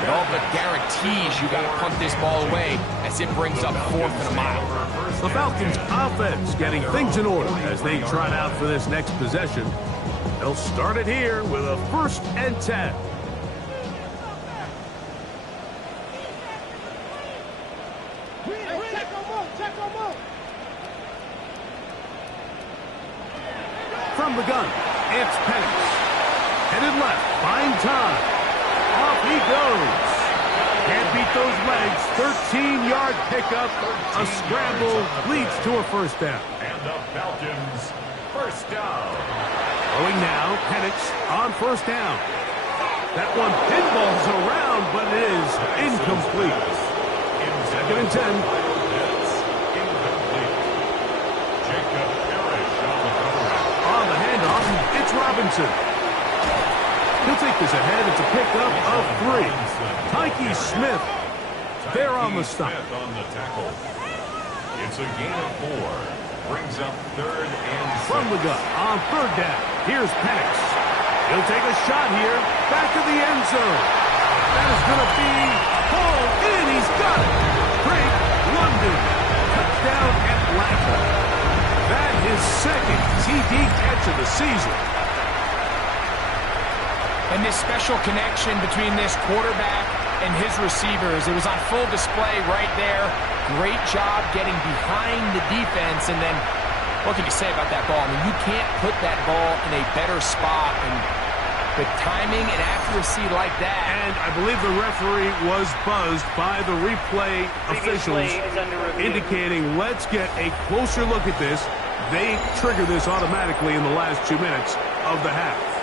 it all but guarantees you got to punt this ball away as it brings up 4th and a mile. The Falcons offense getting things in order as they trot out for this next possession. They'll start it here with a 1st and 10. From the gun, it's Penix. Headed left, buying time. Off he goes. Can't beat those legs. 13-yard pickup. A scramble leads to a 1st down. And the Falcons, 1st down. Going now, Penix on 1st down. That one pinballs around, but it is incomplete. 2nd and 10. It's Robinson. He'll take this ahead. It's a pickup of 3. Tyke Smith there on the stop. On the tackle. It's a gain of 4. Brings up 3rd and 6. From the gun on 3rd down. Here's Penix. He'll take a shot here. Back to the end zone. That is going to be hauled in. He's got it. Drake London. Touchdown Atlanta. That is 2nd TD catch of the season. And this special connection between this quarterback and his receivers, it was on full display right there. Great job getting behind the defense. And then, what can you say about that ball? I mean, you can't put that ball in a better spot. And the timing and accuracy like that. And I believe the referee was buzzed by the replay officials, indicating let's get a closer look at this. They trigger this automatically in the last 2 minutes of the half.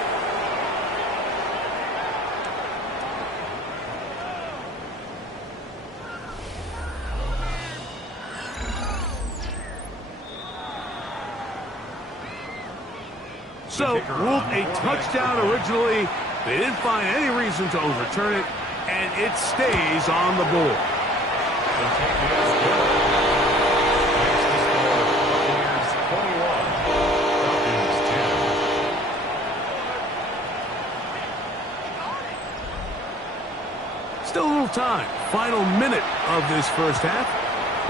So, ruled a touchdown originally. They didn't find any reason to overturn it, and it stays on the board. The take is good. Makes the score Buccaneers 21, Falcons 10. Still a little time. Final minute of this 1st half.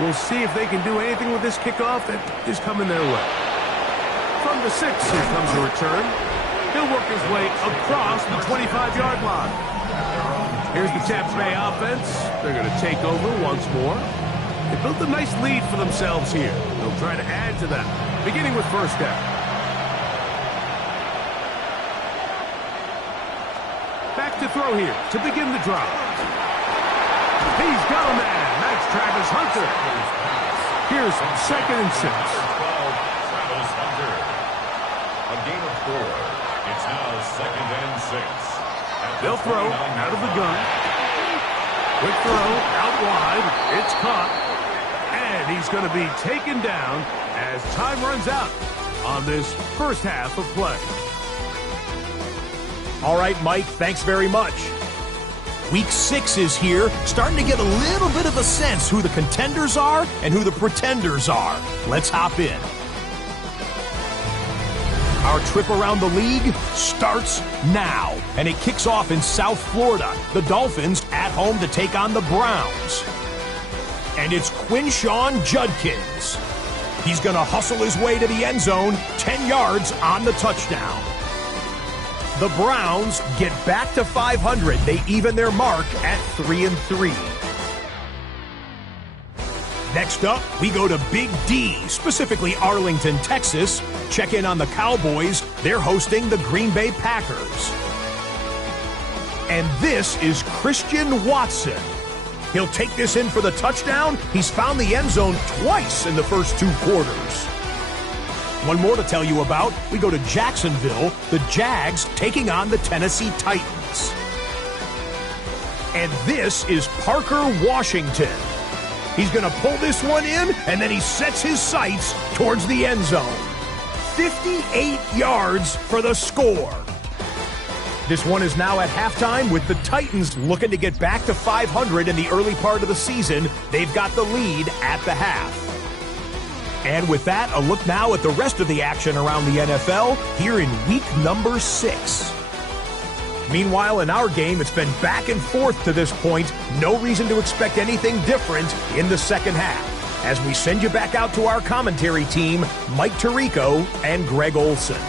We'll see if they can do anything with this kickoff that is coming their way. From the 6, here comes a return. He'll work his way across the 25-yard line. Here's the Tampa Bay offense. They're going to take over once more. They built a nice lead for themselves here. They'll try to add to that, beginning with 1st down. Back to throw here to begin the drive. He's got a man. That's Travis Hunter. Here's 2nd and 6. Travis Hunter. A gain of 4. It's now 2nd and 6. They'll throw out of the gun. Quick throw out wide. It's caught. And he's going to be taken down as time runs out on this 1st half of play. All right, Mike, thanks very much. Week 6 is here, starting to get a little bit of a sense who the contenders are and who the pretenders are. Let's hop in. Our trip around the league starts now, and it kicks off in South Florida. The Dolphins at home to take on the Browns. And it's Quinshawn Judkins. He's going to hustle his way to the end zone, 10 yards on the touchdown. The Browns get back to 500. They even their mark at 3-3. Next up, we go to Big D, specifically Arlington, Texas. Check in on the Cowboys. They're hosting the Green Bay Packers. And this is Christian Watson. He'll take this in for the touchdown. He's found the end zone twice in the first 2 quarters. One more to tell you about. We go to Jacksonville, the Jags taking on the Tennessee Titans. And this is Parker Washington. He's going to pull this one in, and then he sets his sights towards the end zone. 58 yards for the score. This one is now at halftime with the Titans looking to get back to 500 in the early part of the season. They've got the lead at the half. And with that, a look now at the rest of the action around the NFL here in week number 6. Meanwhile, in our game, it's been back and forth to this point. No reason to expect anything different in the second half. As we send you back out to our commentary team, Mike Tirico and Greg Olson.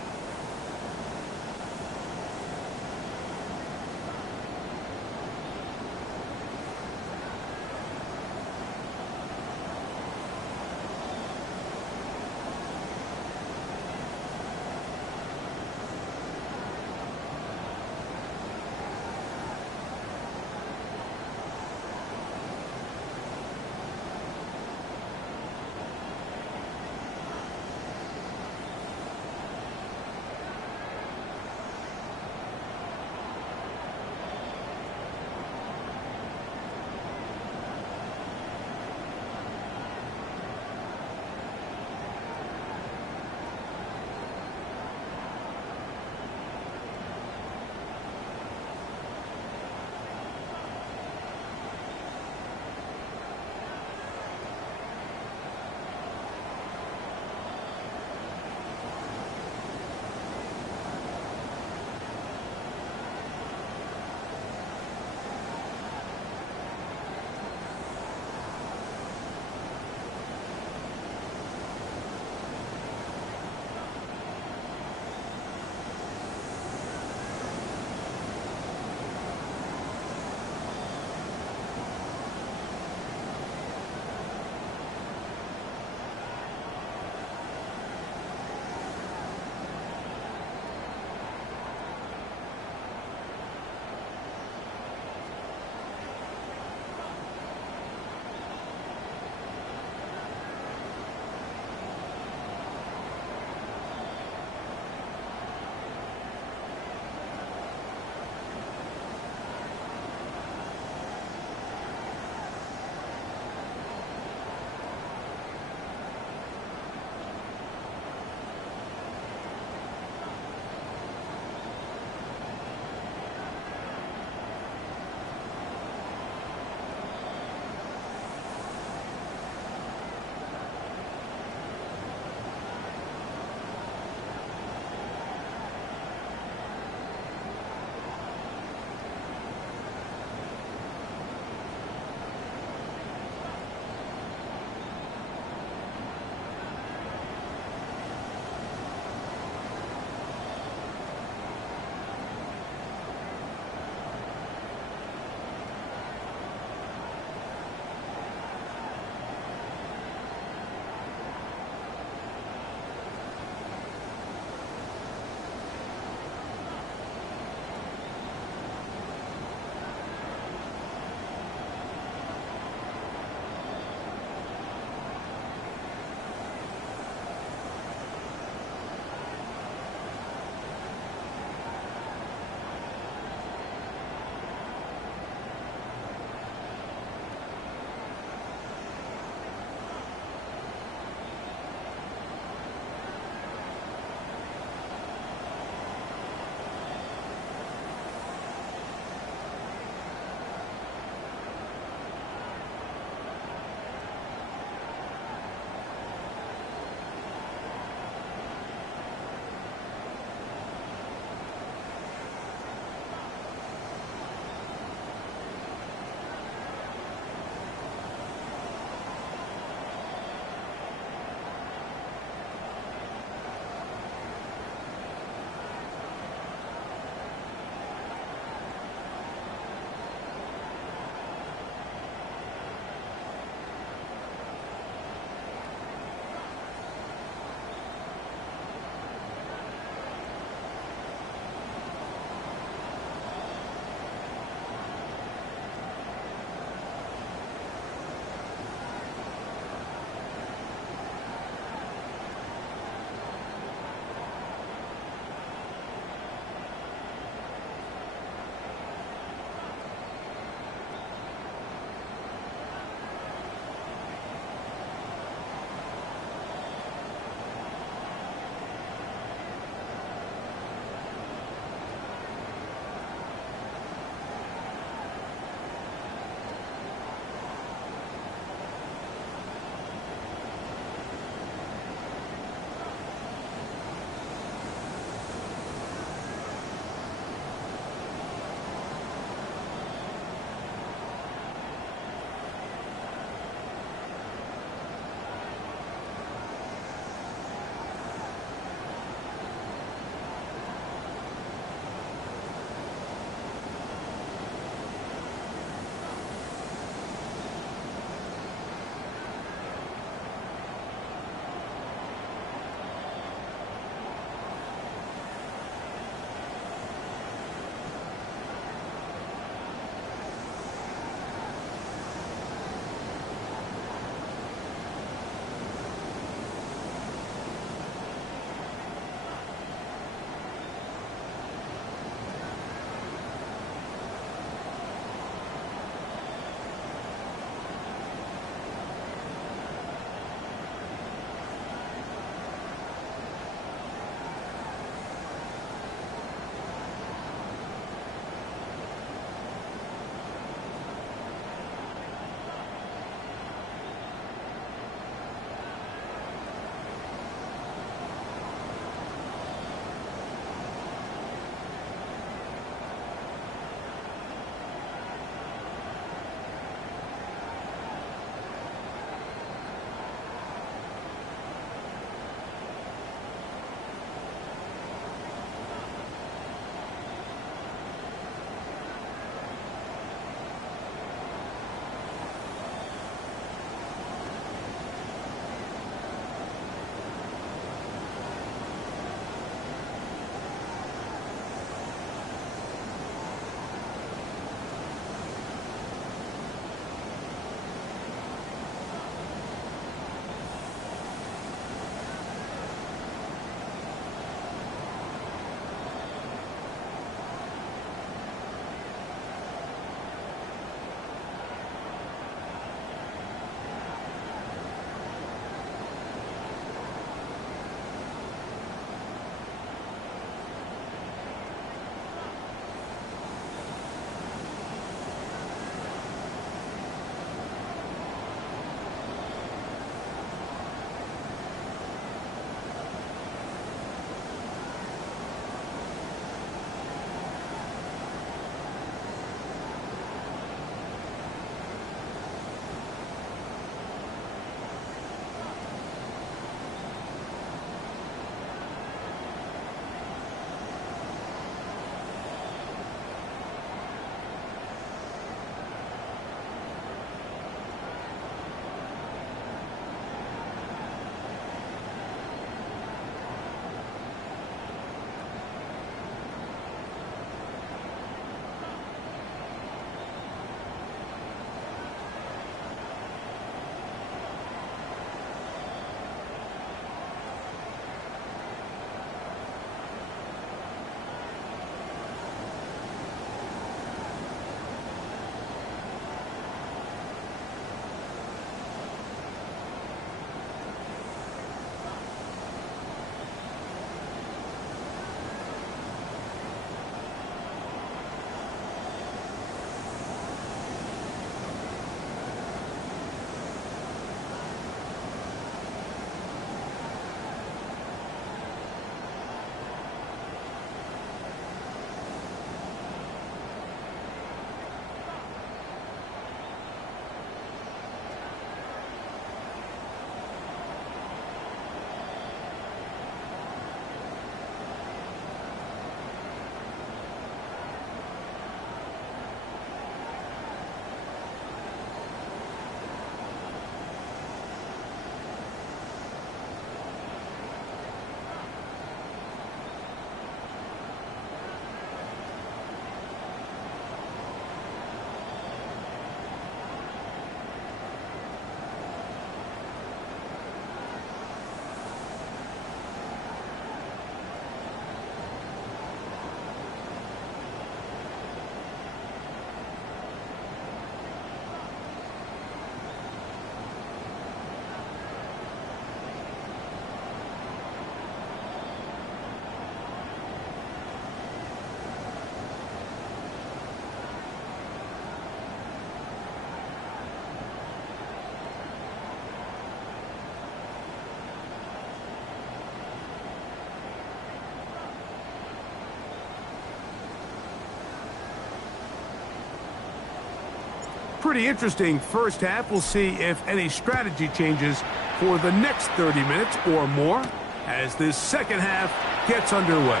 Pretty interesting first half. We'll see if any strategy changes for the next 30 minutes or more as this second half gets underway.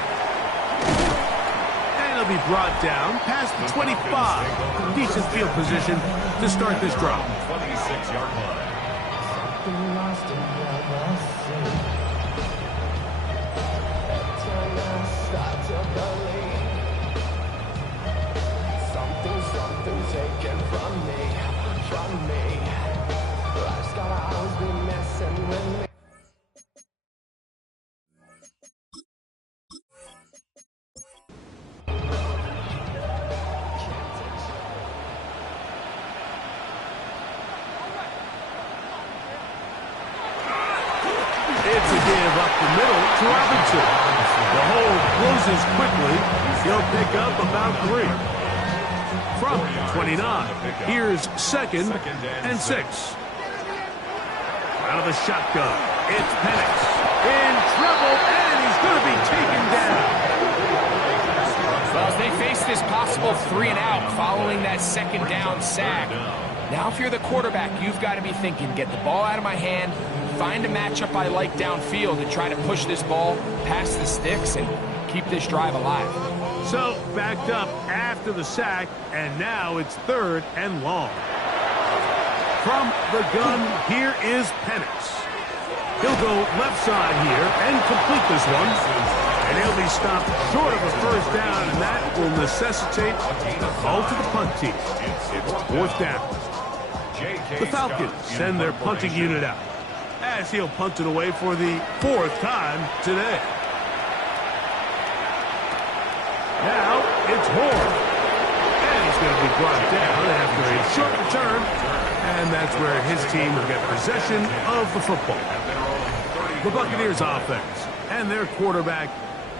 And it'll be brought down past the 25. Decent field position to start this drive. 26-yard line. Something taken from me. Life's gotta always be messing with me. It's a give up the middle to Robinson. The hole closes quickly. He'll pick up about 3. From 29, here's second and 6. Out of the shotgun, it's Penix. In trouble, and he's going to be taken down. Well, as they face this possible 3-and-out following that second down sack, now if you're the quarterback, you've got to be thinking, get the ball out of my hand, find a matchup I like downfield and try to push this ball past the sticks and keep this drive alive. So, backed up after the sack, and now it's 3rd and long. From the gun, here is Penix. He'll go left side here and complete this one. And he'll be stopped short of a first down, and that will necessitate a call to the punt team. It's 4th down. The Falcons send their punting unit out, as he'll punt it away for the 4th time today. Now, it's Horn. And he's going to be brought down after a short return. And that's where his team will get possession of the football. The Buccaneers offense and their quarterback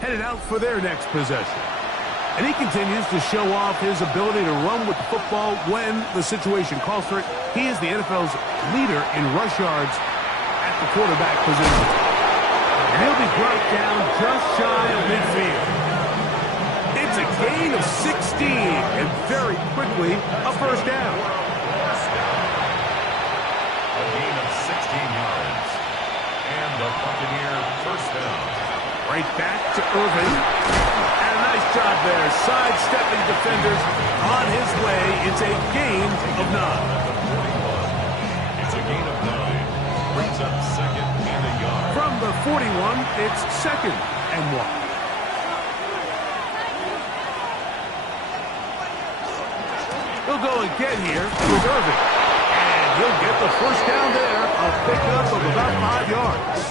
headed out for their next possession. And he continues to show off his ability to run with the football when the situation calls for it. He is the NFL's leader in rush yards at the quarterback position. And he'll be brought down just shy of midfield. It's a gain of 16, and very quickly, a first down. A gain of 16 yards. And the Buccaneer first down. Right back to Irvin. And a nice job there, sidestepping defenders on his way. It's a gain of 9. It's a gain of 9. Brings up 2nd and a yard. From the 41, it's 2nd and 1. He'll go again here with Irvin. And he'll get the first down there, a pickup of about 5 yards.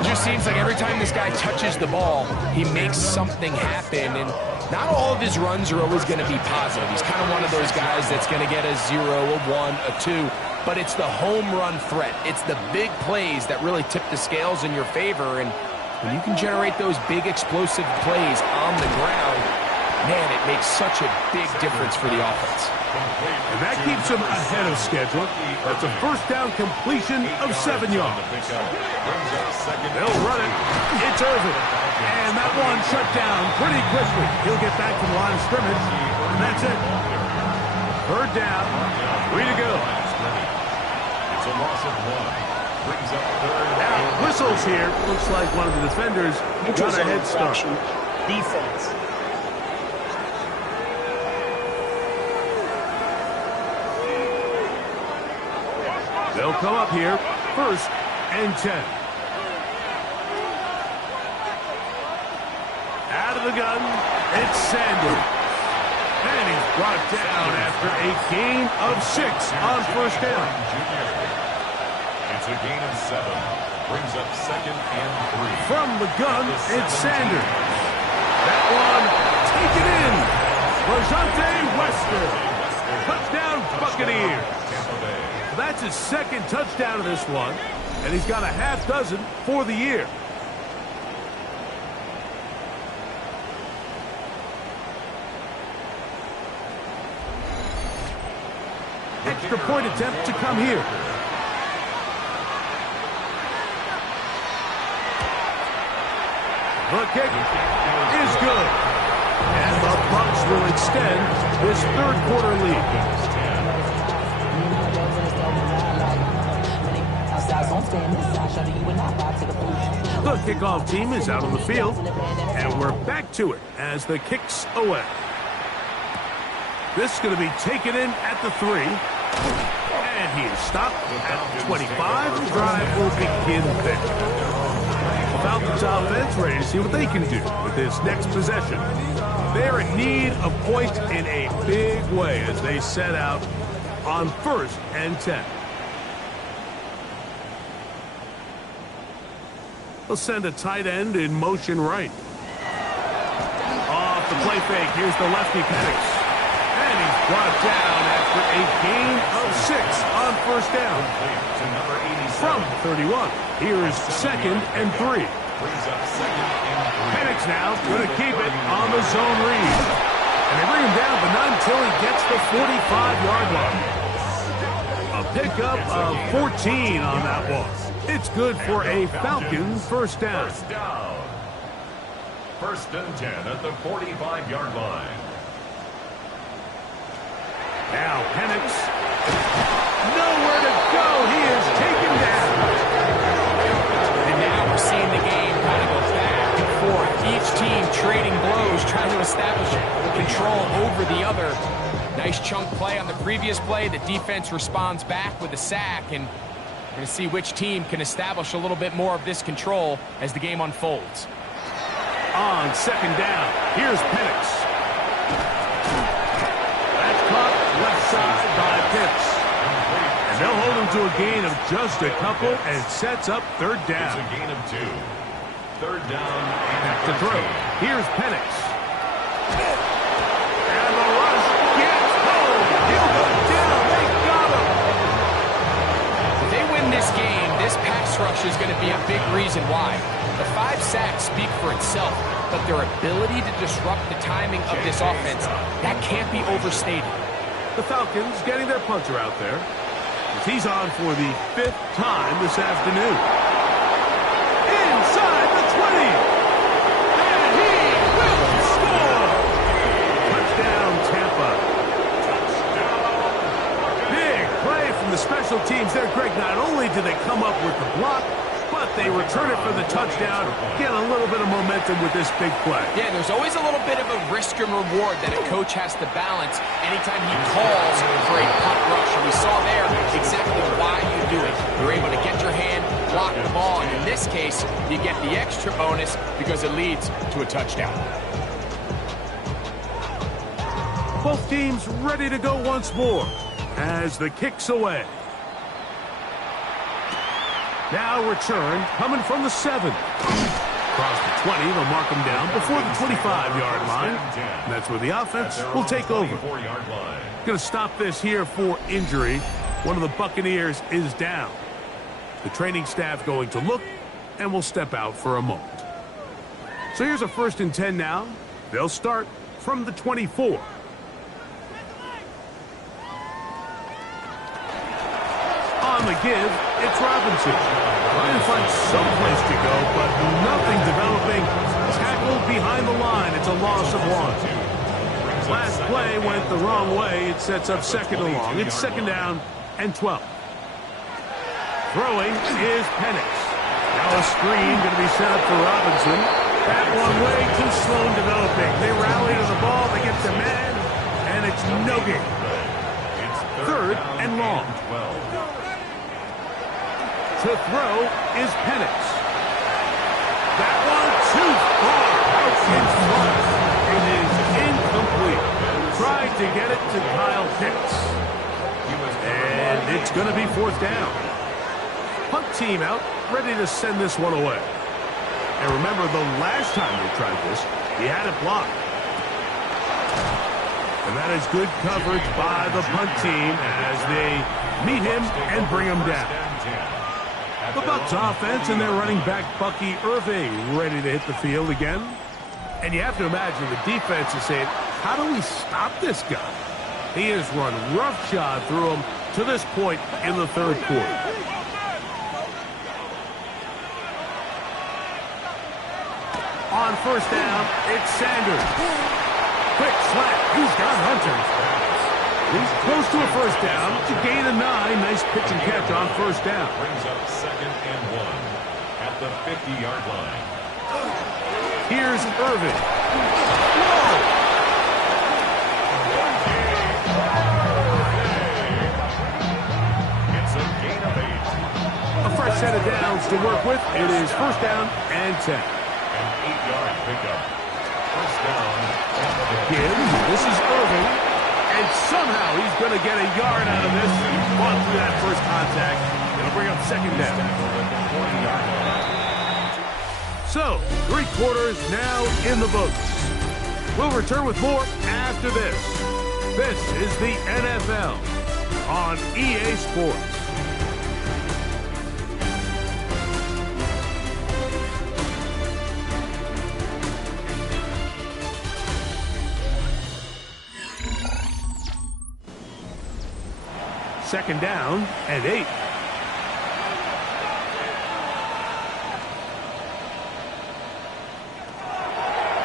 It just seems like every time this guy touches the ball, he makes something happen. And not all of his runs are always going to be positive. He's kind of one of those guys that's going to get a 0, a 1, a 2. But it's the home run threat. It's the big plays that really tip the scales in your favor. And when you can generate those big explosive plays on the ground, man, it makes such a big difference for the offense. And that keeps him ahead of schedule. That's a first down completion of 7 yards. They'll run it. It's Irvin. And that one shut down pretty quickly. He'll get back to the line of scrimmage. And that's it. 3rd down. 3 to go. It's a loss of 1. Brings up 3rd. Now, whistles here. Looks like one of the defenders got a head start. Defense. They'll come up here, 1st and 10. Out of the gun, it's Sanders. And he's brought down after a gain of 6 on first down. It's a gain of 7. Brings up 2nd and 3. From the gun, it's Sanders. That one taken in. Rajante Wester. Touchdown, Buccaneers. That's his 2nd touchdown of this one, and he's got a half dozen for the year. Extra point attempt to come here. The kick is good. And the Bucs will extend this 3rd quarter lead. The kickoff team is out on the field, and we're back to it as the kick's away. This is going to be taken in at the 3, and he is stopped at 25. The drive will begin there. Falcons offense ready to see what they can do with this next possession. They're in need of points in a big way as they set out on 1st and 10. They'll send a tight end in motion right. Off the play fake, here's the lefty Penix. And he's brought down after a gain of 6 on 1st down. From 31, here's 2nd and 3. Penix now going to keep it on the zone read. And they bring him down, but not until he gets the 45-yard line. A pickup of 14 on that one. It's good for a Falcons 1st down. 1st and 10 at the 45-yard line. Now Penix. Nowhere to go. He is taken down. And now we're seeing the game kind of go back and forth. Each team trading blows, trying to establish control over the other. Nice chunk play on the previous play. The defense responds back with a sack, and we're going to see which team can establish a little bit more of this control as the game unfolds. On 2nd down, here's Penix. That's caught left side by Pitts. And they'll hold him to a gain of just a couple and sets up 3rd down. It's a gain of 2. 3rd down. Back to throw. Here's Penix. And the rush gets home. He'll go down. They got him. If they win this game, this pass rush is going to be a big reason why. The 5 sacks speak for itself, but their ability to disrupt the timing of this offense, that can't be overstated. The Falcons getting their punter out there. He's on for the 5th time this afternoon. Inside the 20. And he will score. Touchdown, Tampa. Big play from the special teams there, Greg. Not only do they come up with the block, but they return it for the touchdown, get a little bit of momentum with this big play. Yeah, there's always a little bit of a risk and reward that a coach has to balance anytime he calls for a punt rush. And we saw there exactly why you do it. You're able to get your hand, block the ball, and in this case, you get the extra bonus because it leads to a touchdown. Both teams ready to go once more as the kick's away. Now return coming from the 7. Across the 20, they'll mark him down before the 25-yard line. And that's where the offense will take over. Going to stop this here for injury. One of the Buccaneers is down. The training staff going to look and will step out for a moment. So here's a 1st and 10 now. They'll start from the 24. On the give, it's Robinson. Trying to find some place to go, but nothing developing. Tackled behind the line. It's a loss of 1. Last play went the wrong way. It sets up 2nd and long. It's 2nd down and 12. Throwing is Penix. Now a screen going to be set up for Robinson. That one way too slow in developing. They rally to the ball. They get to man, and it's no gain. 3rd and long. To throw is Penix. That one too far out in front. It is incomplete. Tried to get it to Kyle Pitts. And it's going to be 4th down. Punt team out, ready to send this one away. And remember, the last time they tried this, he had it blocked. And that is good coverage by the punt team as they meet him and bring him down. The Bucs offense and their running back, Bucky Irving, ready to hit the field again. And you have to imagine the defense is saying, how do we stop this guy? He has run roughshod through him to this point in the 3rd quarter. On 1st down, it's Sanders. Quick slant. He's got Hunter. He's close to a first down. It's a gain of 9. Nice pitch and catch on first down. Brings up 2nd and 1 at the 50-yard line. Here's Irvin. Whoa! It's a gain of 8. A fresh set of downs to work with. It is first down and 10. An 8-yard pickup. First down. Again, this is Irvin. And somehow he's going to get a yard out of this. He fought through that first contact. It'll bring up second down. So, 3 quarters now in the books. We'll return with more after this. This is the NFL on EA Sports. Second down and 8.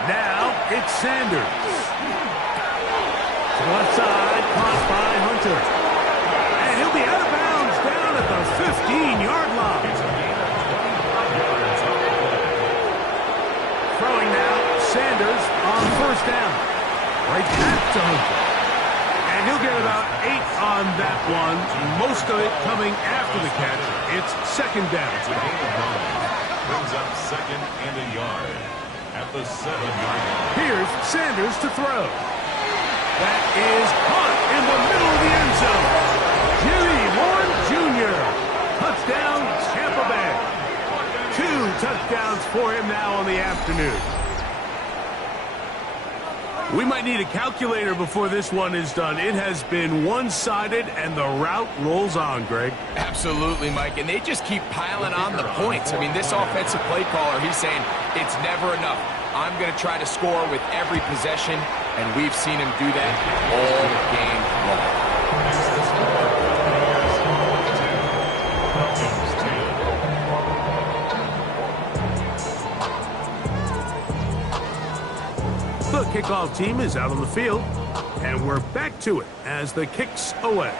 Now it's Sanders. To the left side, caught by Hunter. And he'll be out of bounds down at the 15-yard line. Throwing now, Sanders on first down. Right back to Hunter. And he'll get about 8 on that one, most of it coming after the catch. It's second down. Brings up 2nd and a yard at the 7-yard line. Here's Sanders to throw. That is caught in the middle of the end zone. Jimmy Warren Jr. Touchdown, Tampa Bay. 2 touchdowns for him now on the afternoon. We might need a calculator before this one is done. It has been one-sided, and the route rolls on, Greg. Absolutely, Mike, and they just keep piling on the points. I mean, this offensive play caller, he's saying it's never enough. I'm going to try to score with every possession, and we've seen him do that all game long. The kickoff team is out on the field, and we're back to it as the kick's away.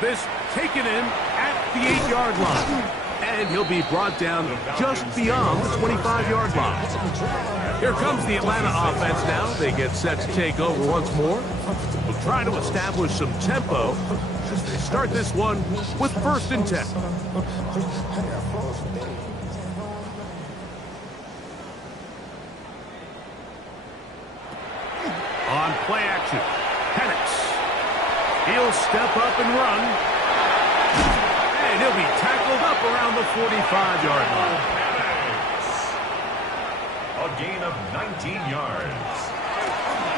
This taken in at the 8-yard line, and he'll be brought down just beyond the 25-yard line. Here comes the Atlanta offense now. They get set to take over once more. We'll try to establish some tempo as they start this one with 1st and 10. On play action, Penix. He'll step up and run. And he'll be tackled up around the 45-yard line. A gain of 19 yards.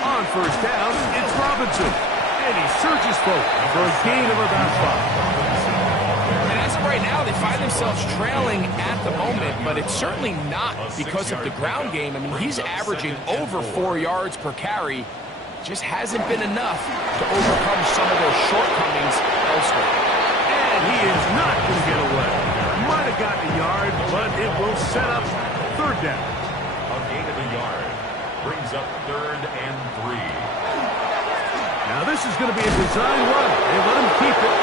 On first down, it's Robinson. And he surges forward for a gain of about 5. And as of right now, they find themselves trailing at the moment, but it's certainly not because of the ground game. I mean, he's averaging over 4 yards per carry. Just hasn't been enough to overcome some of those shortcomings elsewhere. And he is not going to get away. Might have gotten a yard, but it will set up 3rd down. A gain of a yard. Brings up 3rd and 3. Now this is going to be a design run. They let him keep it.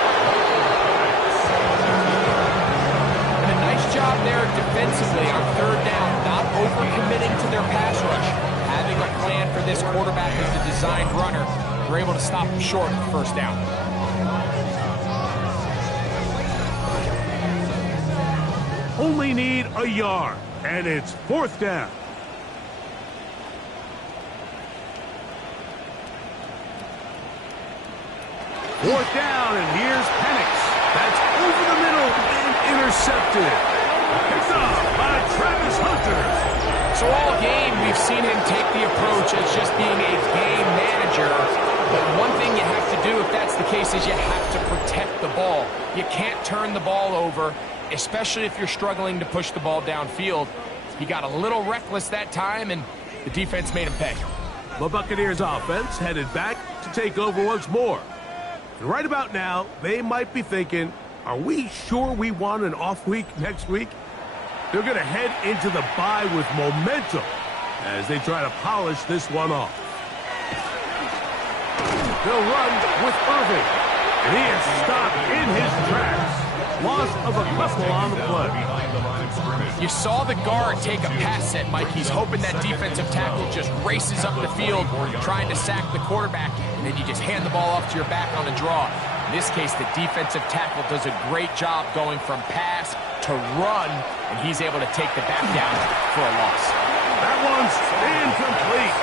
And a nice job there defensively on 3rd down, not overcommitting to their pass rush. Having a plan for this quarterback as the designed runner, we're able to stop him short of 1st down. Only need a yard, and it's 4th down. Fourth down, and here's Penix. That's over the middle and intercepted. Picked off by Travis Hunter. So all game, we've seen him take the approach as just being a game manager. But one thing you have to do if that's the case is you have to protect the ball. You can't turn the ball over, especially if you're struggling to push the ball downfield. He got a little reckless that time, and the defense made him pay. The Buccaneers offense headed back to take over once more. And right about now, they might be thinking, are we sure we want an off week next week? They're going to head into the bye with momentum as they try to polish this one off. They'll run with Irving. And he is stopped in his tracks. Loss of a couple on the play. You saw the guard take a pass set, Mike. He's hoping that defensive tackle just races up the field trying to sack the quarterback, and then you just hand the ball off to your back on a draw. In this case, the defensive tackle does a great job going from pass to run, and he's able to take the back down for a loss. That one's incomplete.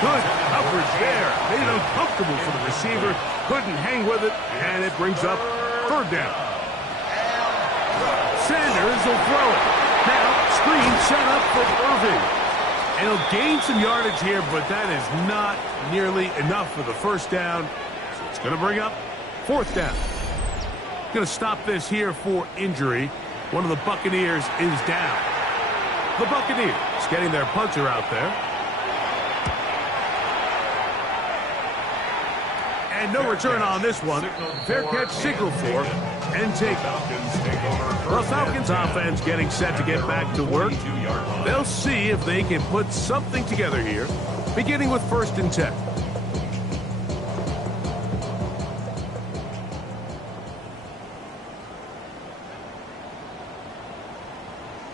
Good coverage there. Made it uncomfortable for the receiver. Couldn't hang with it, and it brings up third down. Sanders will throw it. Now, screen set up for Irving. And he'll gain some yardage here, but that is not nearly enough for the first down. So it's going to bring up fourth down. Going to stop this here for injury. One of the Buccaneers is down. The Buccaneers getting their punter out there. And no return on this one. Fair catch signal for and take off. The Falcons offense getting set to get back to work. They'll see if they can put something together here, beginning with 1st and 10.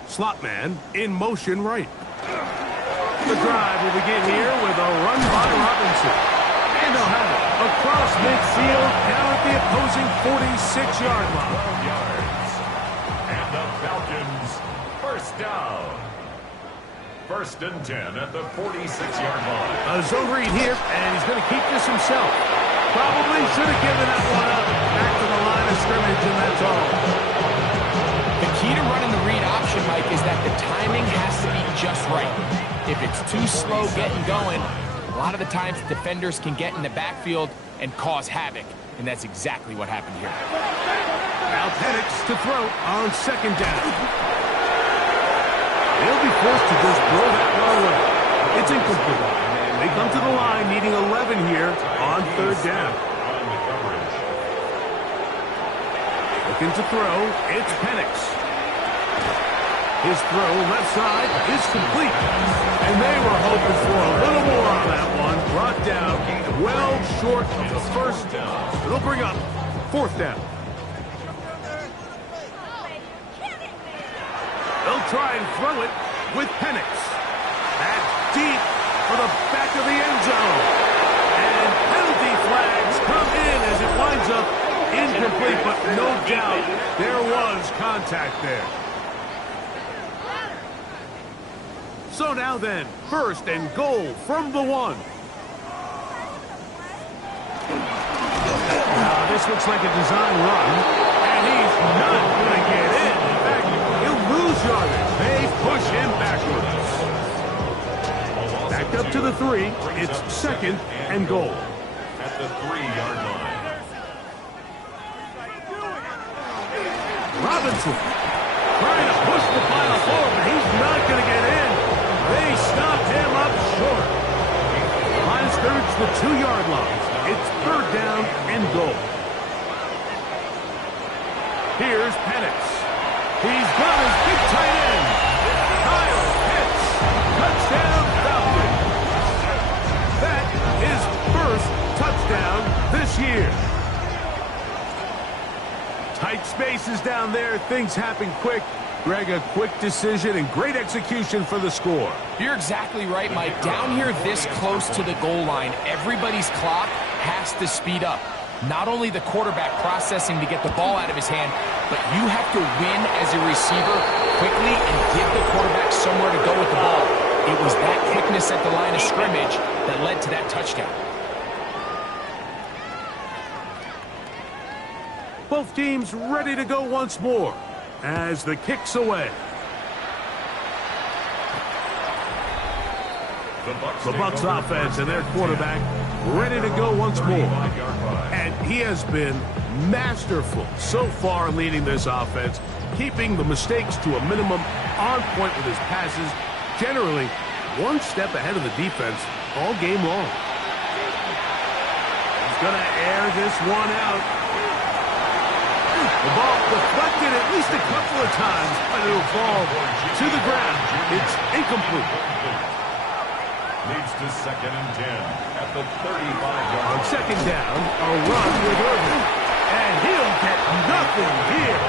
Slot man in motion right. The drive will begin here with a run by Robinson. And they'll have it across midfield down at the opposing 46-yard line. And the Falcons, first down. 1st and 10 at the 46-yard line. A zone read here, and he's going to keep this himself. Probably should have given that one up. Back to the line of scrimmage, and that's all. The key to running the read option, Mike, is that the timing has to be just right. If it's too slow getting going, a lot of the times defenders can get in the backfield and cause havoc, and that's exactly what happened here. Now Penix to throw on 2nd down. They'll be forced to just throw that one away. It's incomplete. They come to the line needing 11 here on 3rd down. Looking to throw, it's Penix. His throw left side is complete. And they were hoping for a little more on that one. Brought down well short of the first down. It'll bring up 4th down. They'll try and throw it with Penix. That's deep for the back of the end zone. And penalty flags come in as it winds up incomplete, but no doubt there was contact there. So now then, 1st and goal from the 1. Now this looks like a design run, and he's not going to get in. In fact, he'll lose yardage. They push him backwards. Back up to the 3. It's 2nd and goal. At the 3-yard line. Robinson trying to push the final forward. He's not going to get in. They stopped him up short. Line of scrimmage, the 2-yard line. It's 3rd down and goal. Here's Penix. He's got his big tight end. Kyle Pitts. Touchdown Falcons. That is 1st touchdown this year. Tight spaces down there. Things happen quick. Greg, a quick decision and great execution for the score. You're exactly right, Mike. Down here this close to the goal line, everybody's clock has to speed up. Not only the quarterback processing to get the ball out of his hand, but you have to win as a receiver quickly and give the quarterback somewhere to go with the ball. It was that quickness at the line of scrimmage that led to that touchdown. Both teams ready to go once more as the kick's away. The Bucs offense and their quarterback ready to go once more. And he has been masterful so far leading this offense, keeping the mistakes to a minimum, on point with his passes, generally one step ahead of the defense all game long. He's going to air this one out. The ball deflected at least a couple of times, but it'll fall to the ground. It's incomplete. Leads to 2nd and 10 at the 35-yard line. Second down, a run with Irvin. And he'll get nothing here.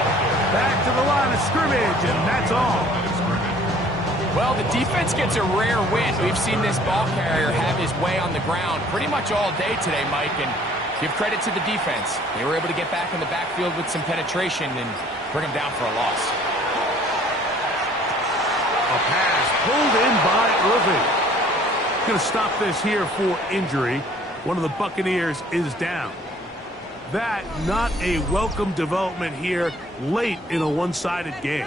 Back to the line of scrimmage, and that's all. Well, the defense gets a rare win. We've seen this ball carrier have his way on the ground pretty much all day today, Mike, and give credit to the defense. They were able to get back in the backfield with some penetration and bring him down for a loss. A pass pulled in by Irvin. Going to stop this here for injury. One of the Buccaneers is down. That not a welcome development here late in a one-sided game.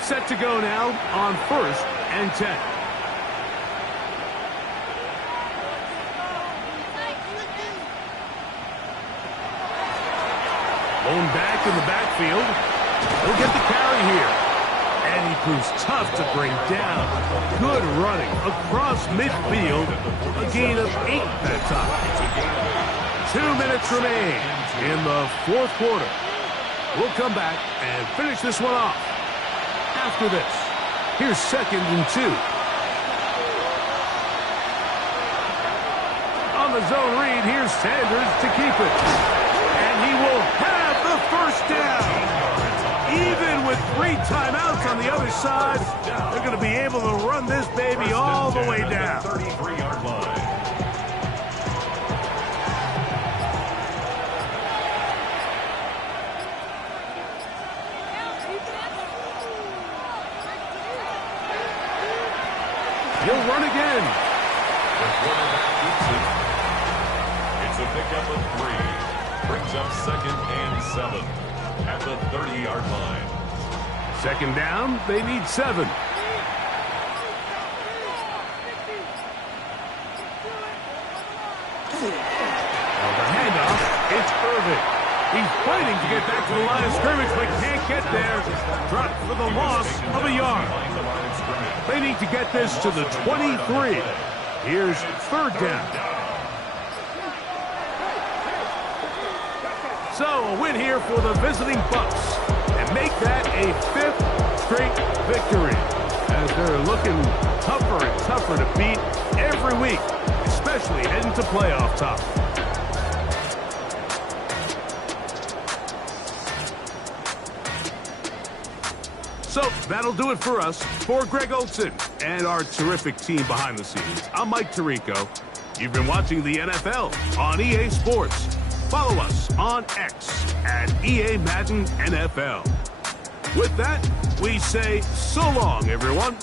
Set to go now on 1st and 10. Lone back in the backfield. He'll get the carry here. And he proves tough to bring down. Good running across midfield. A gain of 8 that time. 2 minutes remain in the 4th quarter. We'll come back and finish this one off. After this, here's 2nd and 2. On the zone read, here's Sanders to keep it. And he will have the first down. Even with 3 timeouts on the other side, they're going to be able to run this baby all the way down. 33-yard line. He'll run again. The quarterback keeps it. It's a pickup of 3. Brings up 2nd and 7 at the 30-yard line. 2nd down, they need 7. The handoff, it's Irvin. He's fighting to get back to the line of scrimmage, but can't get there. Dropped for the loss of a yard. They need to get this to the 23. Here's 3rd down. So a win here for the visiting Bucs, and make that a 5th straight victory, as they're looking tougher and tougher to beat every week, especially heading to playoff time. So that'll do it for us. For Greg Olson and our terrific team behind the scenes, I'm Mike Tirico. You've been watching the NFL on EA Sports. Follow us on X at EA Madden NFL. With that, we say so long, everyone.